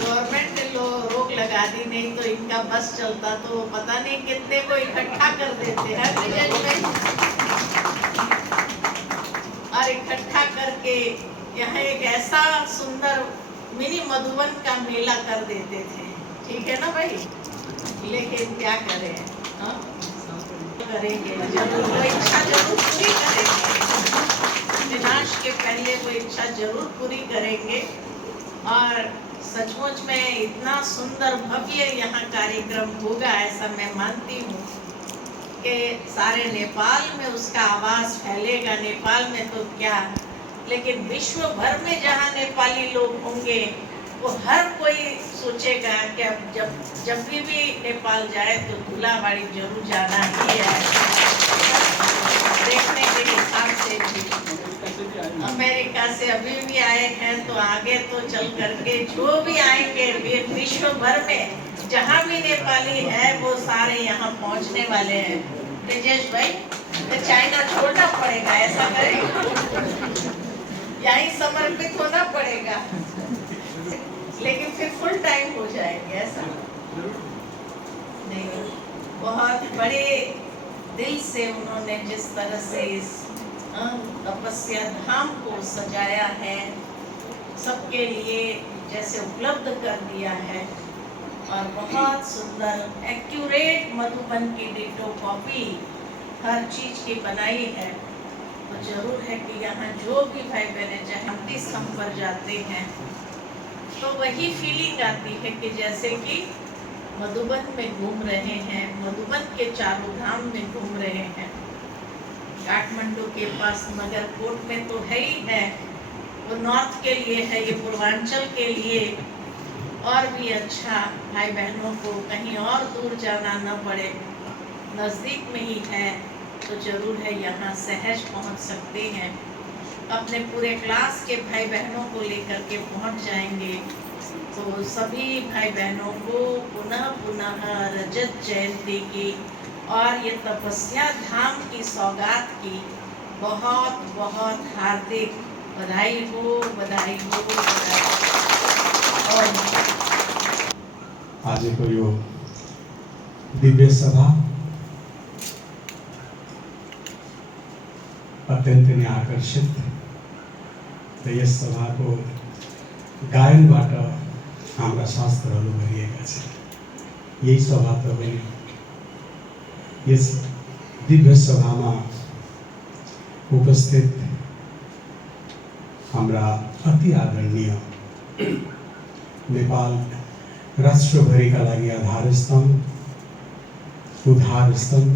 गवर्नमेंट ने रोक लगा दी, नहीं तो इनका बस चलता तो पता नहीं कितने को इकट्ठा कर देते हैं और इकट्ठा करके यहाँ एक ऐसा सुंदर मिनी मधुबन का मेला कर देते थे। ठीक है ना भाई, लेकिन क्या करें, करेंगे जरूर, वो इच्छा जरूर पूरी करेंगे। विनाश के पहले वो इच्छा जरूर पूरी करेंगे। और सचमुच में इतना सुंदर भव्य यहाँ कार्यक्रम होगा ऐसा मैं मानती हूँ कि सारे नेपाल में उसका आवाज फैलेगा। नेपाल में तो क्या, लेकिन विश्व भर में जहाँ नेपाली लोग होंगे वो हर कोई सोचेगा कि अब जब भी नेपाल जाए तो धुलावाड़ी जरूर जाना ही है। देखने के हिसाब से भी अमेरिका से अभी भी आए हैं, तो आगे तो चल करके जो भी आएंगे विश्व भर में जहाँ भी नेपाली है वो सारे यहाँ पहुँचने वाले हैं। ब्रिजेश भाई, तो चाइना छोड़ना पड़ेगा, ऐसा करेंगे, यहीं समर्पित होना पड़ेगा, लेकिन फिर फुल टाइम हो जाएंगे ऐसा नहीं। बहुत बड़े दिल से उन्होंने जिस तरह से इस तपस्या धाम को सजाया है, सबके लिए जैसे उपलब्ध कर दिया है, और बहुत सुंदर एक्यूरेट मधुबन की डिटो कॉपी हर चीज की बनाई है। तो जरूर है कि यहाँ जो भी भाई बहने चाहे स्तंभ पर जाते हैं तो वही फीलिंग आती है कि जैसे कि मधुबन में घूम रहे हैं, मधुबन के चारों धाम में घूम रहे हैं। काठमांडू के पास नगरकोट में तो है ही है, वो नॉर्थ के लिए है, ये पूर्वांचल के लिए और भी अच्छा, भाई बहनों को कहीं और दूर जाना न पड़े, नज़दीक में ही है, तो जरूर है यहाँ सहज पहुँच सकते हैं। अपने पूरे क्लास के भाई बहनों को लेकर के पहुँच जाएंगे। तो सभी भाई बहनों को पुनः पुनः रजत जयंती की और ये तपस्या धाम की सौगात की बहुत बहुत हार्दिक बधाई हो, बधाई हो, बधाई हो। और आजको यो दिव्य सभा अत्यन्त नै आकर्षित र यस सभाको गायनबाट हाम्रा शास्त्रहरू भरिएका छन्। यही सभा त पनि यस दिव्य सभामा उपस्थित हाम्रा अति आदरणीय नेपाल राष्ट्रभरिका लागि आधार स्तम्भ, उद्धार स्तम्भ,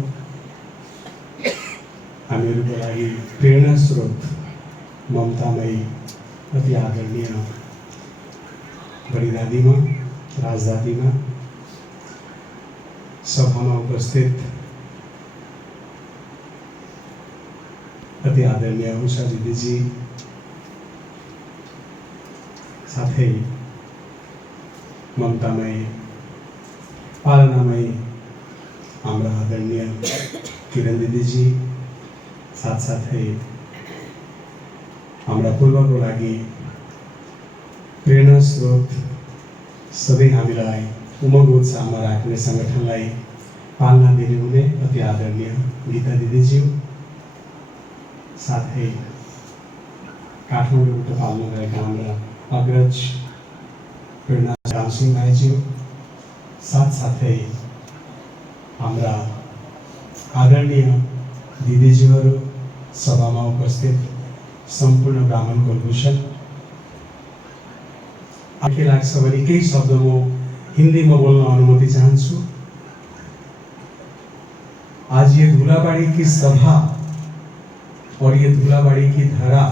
हामीहरूको लागि प्रेरणा स्रोत ममतामयी अति आदरणीय बडी दादीमा, राजदादीमा, सभामा उपस्थित अति आदरणीय उषा दिदीजी, साथै ममतामयी पालनामयी हाम्रा आदरणीय किरण दिदीजी, साथसाथै हाम्रा पूर्वको लागि प्रेरणा स्रोत सधैँ हामीलाई उमङ्ग उत्साहमा राख्ने सङ्गठनलाई पालना दिने हुने अति आदरणीय गीता दिदीज्यू, साथै काठमाडौँबाट पाल्न गएका हाम्रा अग्रज प्रेरणा रामसिंह भाइज्यू, साथसाथै हाम्रा आदरणीय दिदीज्यूहरू, सभामा उपस्थित सम्पूर्ण ब्राह्मण कुलभूषण। आखिर लाग्छ भने केही शब्द म हिन्दीमा बोल्न अनुमति चाहन्छु। आज ये धूलाबाड़ी की सभा और ये धूलाबाड़ी की धरा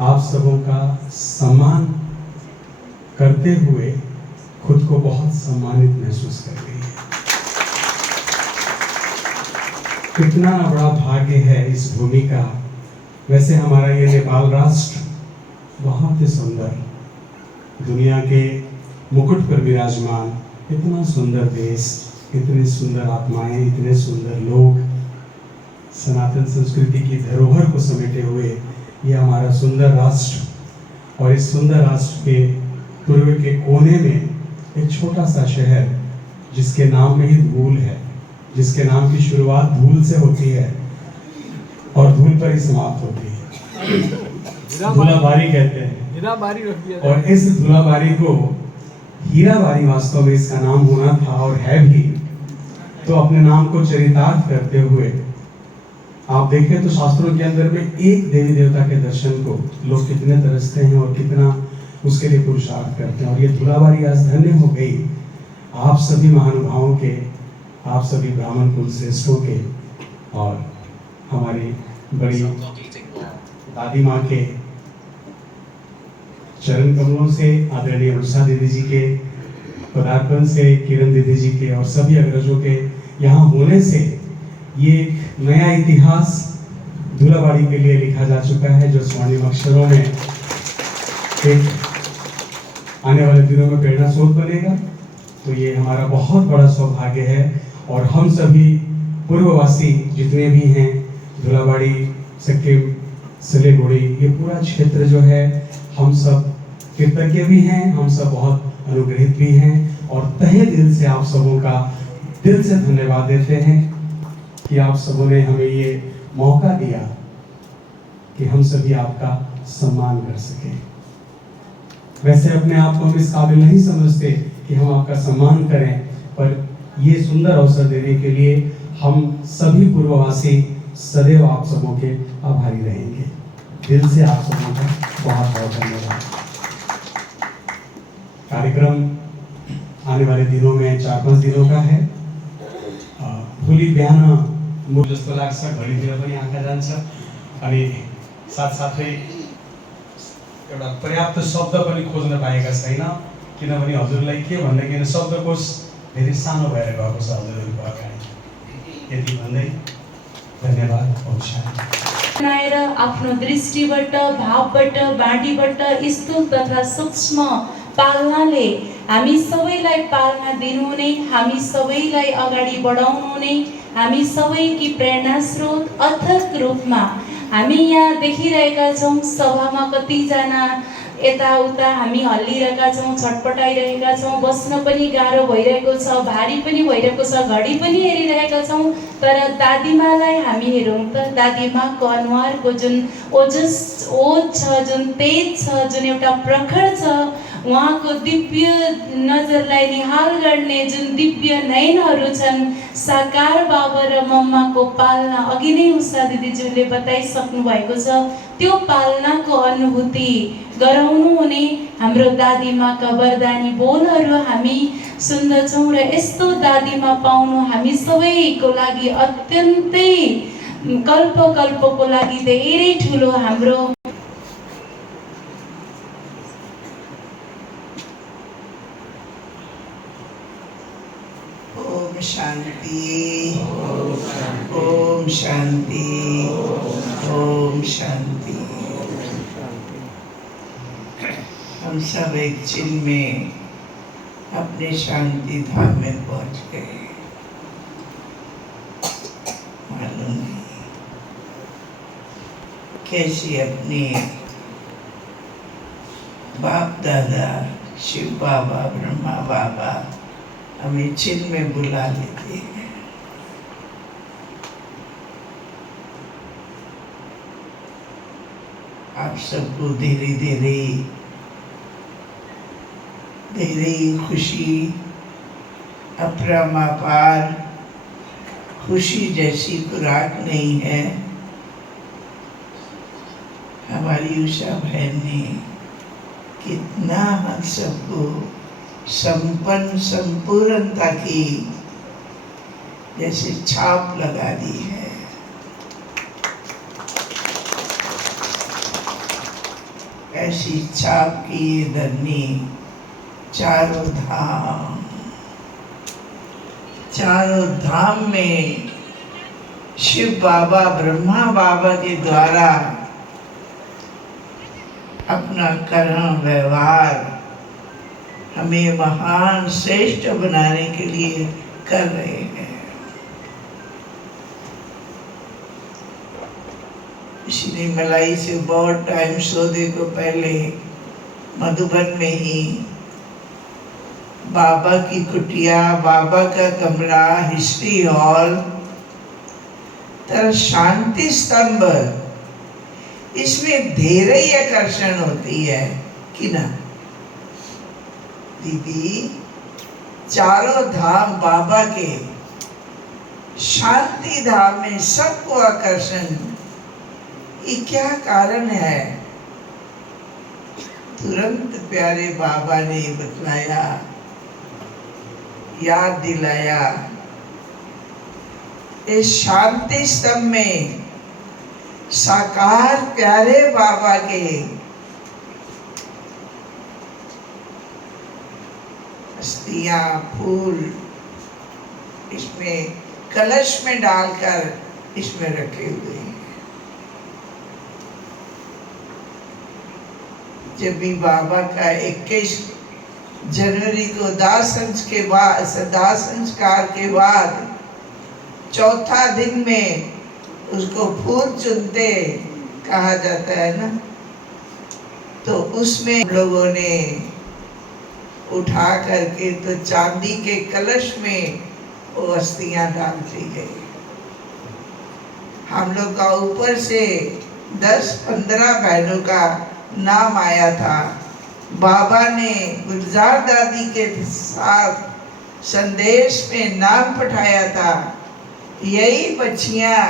आप सबों का सम्मान करते हुए खुद को बहुत सम्मानित महसूस कर रही है। कितना बड़ा भाग्य है इस भूमि का। वैसे हमारा ये नेपाल राष्ट्र बहुत ही सुंदर, दुनिया के मुकुट पर विराजमान इतना सुंदर देश, इतने सुंदर आत्माएं, इतने सुंदर लोग, सनातन संस्कृति की धरोहर को समेटे हुए ये हमारा सुंदर राष्ट्र। और इस सुंदर राष्ट्र के पूर्व के कोने में एक छोटा सा शहर जिसके नाम में ही धूल है, जिसके नाम की शुरुआत धूल से होती है और धूल पर ही समाप्त होती है, धूलाबारी कहते हैं। और इस धूलाबारी को हीराबारी वास्तव में इसका नाम होना था और है भी। तो अपने नाम को चरितार्थ करते हुए आप देखें तो शास्त्रों के अंदर में एक देवी देवता के दर्शन को लोग कितने तरसते हैं और कितना उसके लिए पुरुषार्थ करते हैं। और ये धूलाबारी आज धन्य हो गई आप सभी महानुभावों के, आप सभी ब्राह्मण कुल श्रेष्ठों के और हमारी बड़ी दादी माँ के चरण कमलों से, आदरणीय उषा दीदी जी के पदार्पण से, किरण दीदी जी के और सभी अग्रजों के यहाँ होने से ये एक नया इतिहास धूलाबाड़ी के लिए लिखा जा चुका है, जो स्वर्णिम अक्षरों में एक आने वाले दिनों में प्रेरणा स्रोत बनेगा। तो ये हमारा बहुत बड़ा सौभाग्य है और हम सभी पूर्ववासी जितने भी हैं, धूलाबाड़ी, सिक्किम, सिलीगुड़ी, ये पूरा क्षेत्र जो है, हम सब कृतज्ञ भी हैं, हम सब बहुत अनुग्रहित भी हैं और तहे दिल से आप सबों का दिल से धन्यवाद देते हैं कि आप सबों ने हमें ये मौका दिया कि हम सभी आपका सम्मान कर सकें। वैसे अपने आप को हम इस काबिल नहीं समझते कि हम आपका सम्मान करें, पर ये सुंदर अवसर देने के लिए हम सभी पूर्ववासी सदैव आप सबों के आभारी रहेंगे। दिल से आप सबों का बहुत बहुत धन्यवाद। कार्यक्रम आने वाले दिनों में 4-5 दिनों का है। भोलि बिहान म जस्तो लाग्छ, घडीतिर पनि आँखा जान्छ अनि साथसाथै एउटा पर्याप्त शब्द पनि खोज्न पाएका छैन, किनभने हजुरलाई के भन्दाखेरि शब्दकोश धेरै सानो भएर गएको छ हजुरहरूको अगाडि। यति भन्दै धन्यवाद। बनाएर आफ्नो दृष्टिबाट, भावबाट, बाँडीबाट स्थूल तथा सूक्ष्म पालनाले हामी सबैलाई पालना दिनुहुने, हामी सबैलाई अगाडि बढाउनु हुने, हामी सबैकी प्रेरणा स्रोत अथक रूपमा हामी यहाँ देखिरहेका छौँ। सभामा कतिजना यताउता हामी हल्लिरहेका छौँ, छटपटाइरहेका छौँ, बस्न पनि गाह्रो भइरहेको छ, भारी पनि भइरहेको छ, घडी पनि हेरिरहेका छौँ। तर दादीमालाई हामी हेरौँ त, दादीमाको अनुहारको जुन ओज छ, जुन तेज छ, जुन एउटा प्रखर छ, उहाँको दिव्य नजरलाई निहाल गर्ने जुन दिव्य नयनहरू छन्, साकार बाबा र मम्माको पालना अघि नै उषा दिदीज्यूले बताइसक्नु भएको छ। त्यो पालनाको अनुभूति गराउनु हुने हाम्रो दादीमाका वरदानी बोलहरू हामी सुन्दछौँ र यस्तो दादीमा पाउनु हामी सबैको लागि अत्यन्तै कल्पको लागि धेरै ठुलो हाम्रो ओम शांति, ओम शांति, ओम शांति। हम सब एक चिल में अपने शांति धाम में पहुंच गए। मालूम नहीं कैसी अपनी बाप दादा शिव बाबा ब्रह्मा बाबा हमें चिन्ह में बुला लेते हैं। आप सबको धीरे धीरे खुशी अपरमापार खुशी जैसी खुराक नहीं है। हमारी उषा बहन ने कितना हम सबको संपन्न संपूर्णता की जैसे छाप लगा दी है। ऐसी छाप की धरनी चारों धाम में शिव बाबा ब्रह्मा बाबा के द्वारा अपना कर्म व्यवहार हमें महान श्रेष्ठ बनाने के लिए कर रहे हैं। इसलिए मलाई से बहुत टाइम सौदे को पहले मधुबन में ही बाबा की कुटिया, बाबा का कमरा, हिस्ट्री हॉल, तरह शांति स्तंभ, इसमें धीरे ही आकर्षण होती है कि ना दीदी। चारों धाम बाबा के शांति धाम में सबको आकर्षण, ये क्या कारण है? तुरंत प्यारे बाबा ने बतलाया, याद दिलाया। इस शांति स्तंभ में साकार प्यारे बाबा के अस्थियां, फूल इसमें कलश में डालकर इसमें रखे हुए हैं। जब भी बाबा का 21 जनवरी को दाह संस्कार के बाद चौथा दिन में उसको फूल चुनते कहा जाता है ना, तो उसमें लोगों ने उठा करके तो चांदी के कलश में वो अस्थियां डाल दी गई। हम लोग का ऊपर से 10-15 बहनों का नाम आया था। बाबा ने गुलजार दादी के साथ संदेश में नाम पठाया था, यही बच्चियां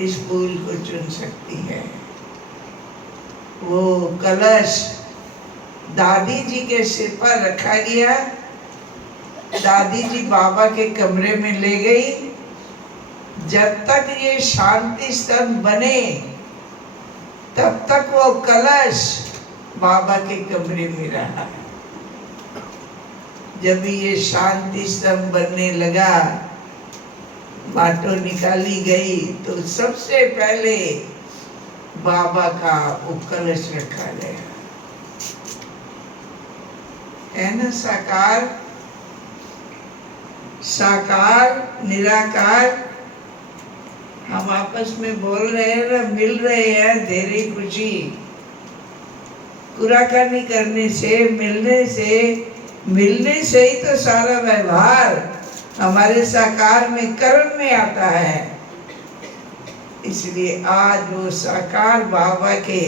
इस फूल को चुन सकती है। वो कलश दादी जी के सिर पर रखा गया। दादी जी बाबा के कमरे में ले गई। जब तक ये शांति स्तंभ बने तब तक वो कलश बाबा के कमरे में रहा। जब ये शांति स्तंभ बनने लगा, बाटो निकाली गई, तो सबसे पहले बाबा का वो कलश रखा गया। है ना साकार निराकार। हम आपस में बोल रहे हैं ना, मिल रहे हैं, धीरे खुशी कुराकानी करने से, मिलने से ही तो सारा व्यवहार हमारे साकार में कर्म में आता है। इसलिए आज वो साकार बाबा के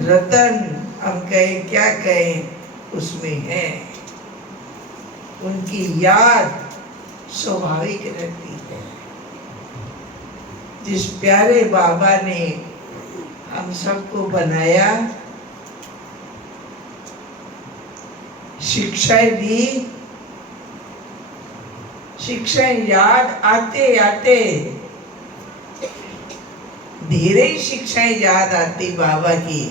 रतन, हम कहें क्या कहें, उसमें है। उनकी याद स्वाभाविक रहती है। जिस प्यारे बाबा ने हम सबको बनाया, शिक्षाएं दी, शिक्षाएं याद आते आते धीरे ही शिक्षाएं याद आती बाबा की।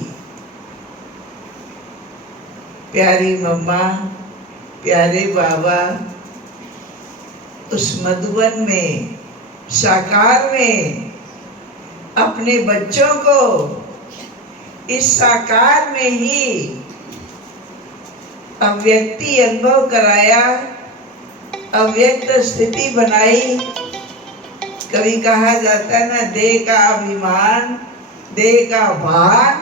प्यारी मम्मा, प्यारे बाबा उस मधुबन में साकार में अपने बच्चों को इस साकार में ही अव्यक्ति अनुभव कराया, अव्यक्त स्थिति बनाई। कभी कहा जाता है ना, देह का अभिमान, देह का भान,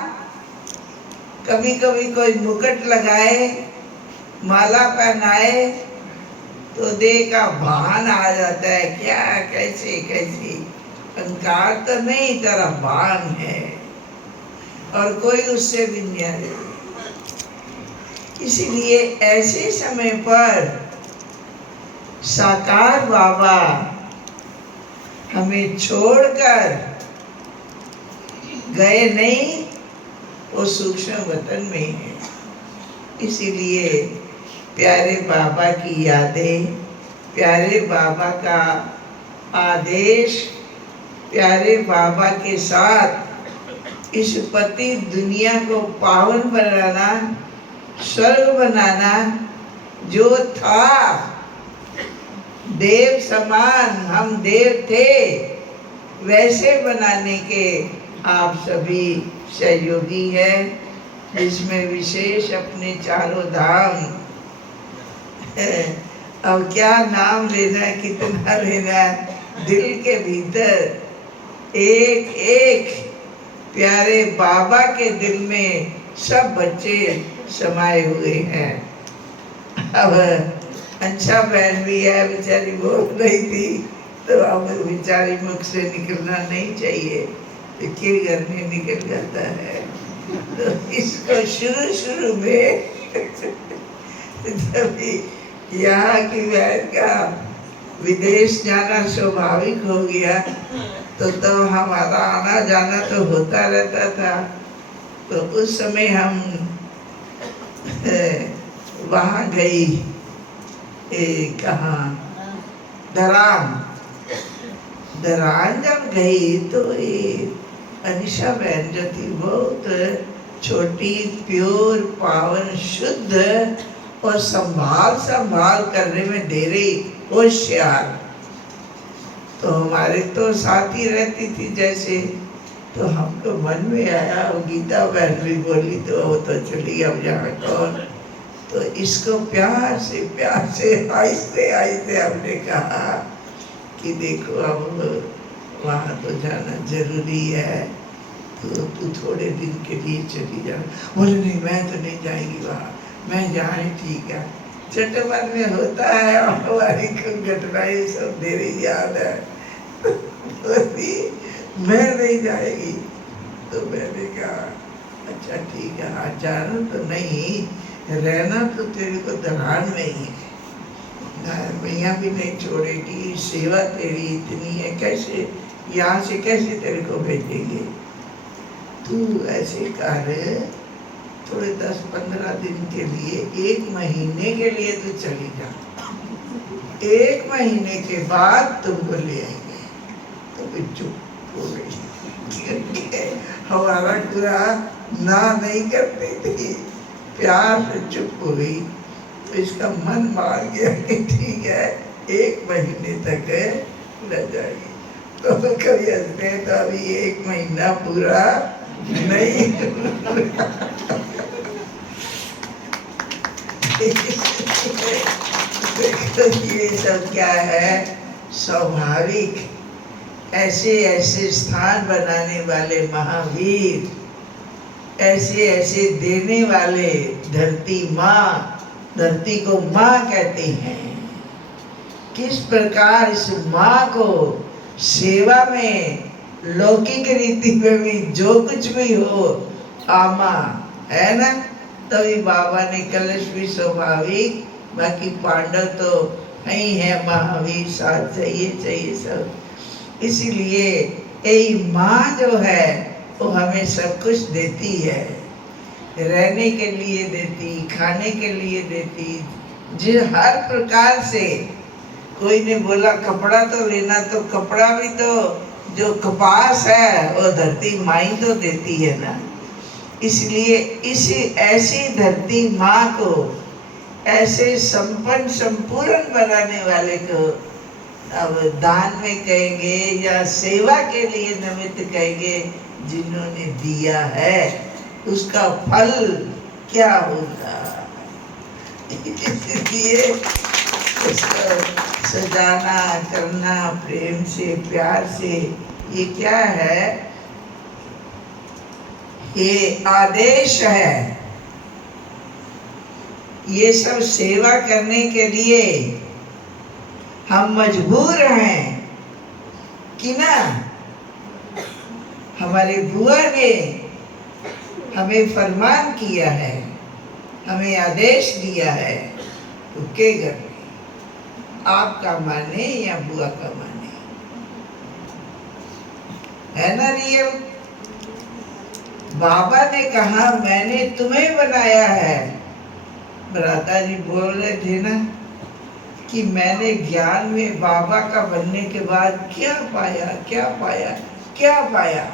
कभी कभी कोई मुकुट लगाए, माला पहनाए तो देह का भान आ जाता है, क्या कैसे कैसी अहंकार तो नहीं, तेरा भान है, और कोई उससे भी न्यारे। इसीलिए ऐसे समय पर साकार बाबा हमें छोड़कर गए नहीं, वो सूक्ष्म वतन में है। इसीलिए प्यारे बाबा की यादें, प्यारे बाबा का आदेश, प्यारे बाबा के साथ इस पति दुनिया को पावन बनाना, स्वर्ग बनाना, जो था देव समान, हम देव थे, वैसे बनाने के आप सभी सहयोगी हैं, जिसमें विशेष अपने चारों धाम। अब क्या नाम लेना, कितना लेना, दिल के भीतर एक एक प्यारे बाबा के दिल में सब बच्चे समाये हुए हैं। अब अच्छा बहन भी है, बेचारी बोल रही थी, तो अब बेचारी मुख से निकलना नहीं चाहिए, तो किर में निकल जाता है। तो इसको शुरू में जब यहाँ की बहन का विदेश जाना स्वाभाविक हो गया, तो हमारा आना जाना तो होता रहता था। तो उस समय हम वहाँ गई, कहाँ, धरान जब गई तो ये अनिशा बहन जो थी बहुत छोटी, प्योर, पावन, शुद्ध और संभाल करने में देरी, होशियार। तो हमारे तो साथ ही रहती थी जैसे, तो हमको मन में आया, वो गीता बहन भी बोली तो वो तो चली अब यहाँ कौन, तो इसको प्यार से आहिस्ते आहिस्ते हमने कहा कि देखो अब वहाँ तो जाना जरूरी है, तो तू थोड़े दिन के लिए चली जा। बोले नहीं, मैं तो नहीं जाएगी वहाँ, मैं जाए ठीक है। चट्टोपाध्याय में होता है, हमारी घटना ये सब देरी याद है। बोली मैं नहीं जाएगी, तो मैंने कहा अच्छा ठीक है, हाँ जाना तो नहीं, रहना तो तेरे को दलान में ही है, मैया भी नहीं छोड़ेगी, सेवा तेरी इतनी है, कैसे यहाँ से कैसे तेरे को भेजेंगे, तू ऐसे कर, थोड़े 10-15 दिन के लिए, 1 महीने के लिए तू चली जा, 1 महीने के बाद तुमको ले आएंगे। तो फिर चुप हो गई, हमारा पूरा ना नहीं करती थी, प्यार से चुप हो गई। तो इसका मन मान गया कि ठीक है, 1 महीने तक रह जाएगी। तो कभी हंसते हैं, तो अभी 1 महीना पूरा नहीं देखो ये सब क्या है, स्वाभाविक ऐसे ऐसे स्थान बनाने वाले महावीर, ऐसे ऐसे देने वाले धरती माँ, धरती को माँ कहते हैं। किस प्रकार इस माँ को सेवा में, लौकिक रीति में भी जो कुछ भी हो, आमा है ना, तभी बाबा ने कलश भी स्वाभाविक, बाकी पांडव तो नहीं है, महावीर साथ चाहिए सब। इसीलिए यही माँ जो है वो हमें सब कुछ देती है, रहने के लिए देती, खाने के लिए देती, जो हर प्रकार से। कोई ने बोला कपड़ा तो लेना, तो कपड़ा भी तो जो कपास है वो धरती माँ ही तो देती है ना। इसलिए इसी ऐसी धरती माँ को, ऐसे संपन्न संपूर्ण बनाने वाले को अब दान में कहेंगे या सेवा के लिए निमित्त कहेंगे, जिन्होंने दिया है उसका फल क्या होगा। इसलिए उसको सजाना, करना प्रेम से, प्यार से, ये क्या है, ये आदेश है। ये सब सेवा करने के लिए हम मजबूर हैं कि ना। हमारे बुआ ने हमें फरमान किया है, हमें आदेश दिया है, तो के घर में आपका माने या बुआ का माने, है ना रियल। बाबा ने कहा मैंने तुम्हें बनाया है। भ्राता जी बोल रहे थे ना कि मैंने ज्ञान में बाबा का बनने के बाद क्या पाया, क्या पाया, क्या पाया,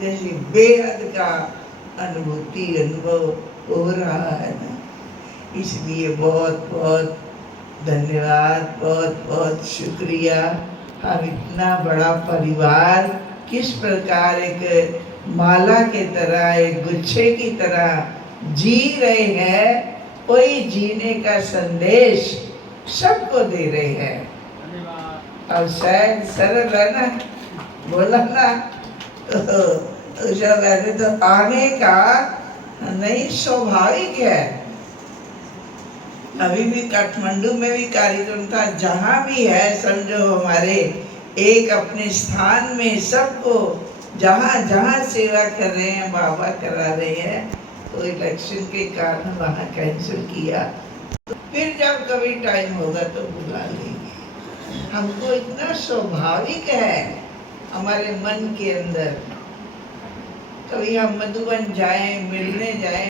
जैसे बेहद का अनुभव हो रहा है ना। इसलिए बहुत बहुत धन्यवाद, बहुत बहुत शुक्रिया। हम इतना बड़ा परिवार किस प्रकार एक माला के तरह, एक गुच्छे की तरह जी रहे हैं, कोई जीने का संदेश सबको दे रहे हैं। और शायद सरल है ना, बोला ना जब ऐसे तो आने का नहीं, स्वाभाविक है। अभी भी काठमांडू में भी कार्यक्रम था, जहाँ भी है समझो हमारे एक अपने स्थान में सबको जहाँ जहाँ सेवा कर रहे हैं, बाबा करा रहे हैं, तो इलेक्शन के कारण वहाँ कैंसिल किया। फिर जब कभी टाइम होगा तो बुला लेंगे। हमको इतना स्वाभाविक है हमारे मन के अंदर। कभी हम मधुबन जाएं, मिलने जाएं,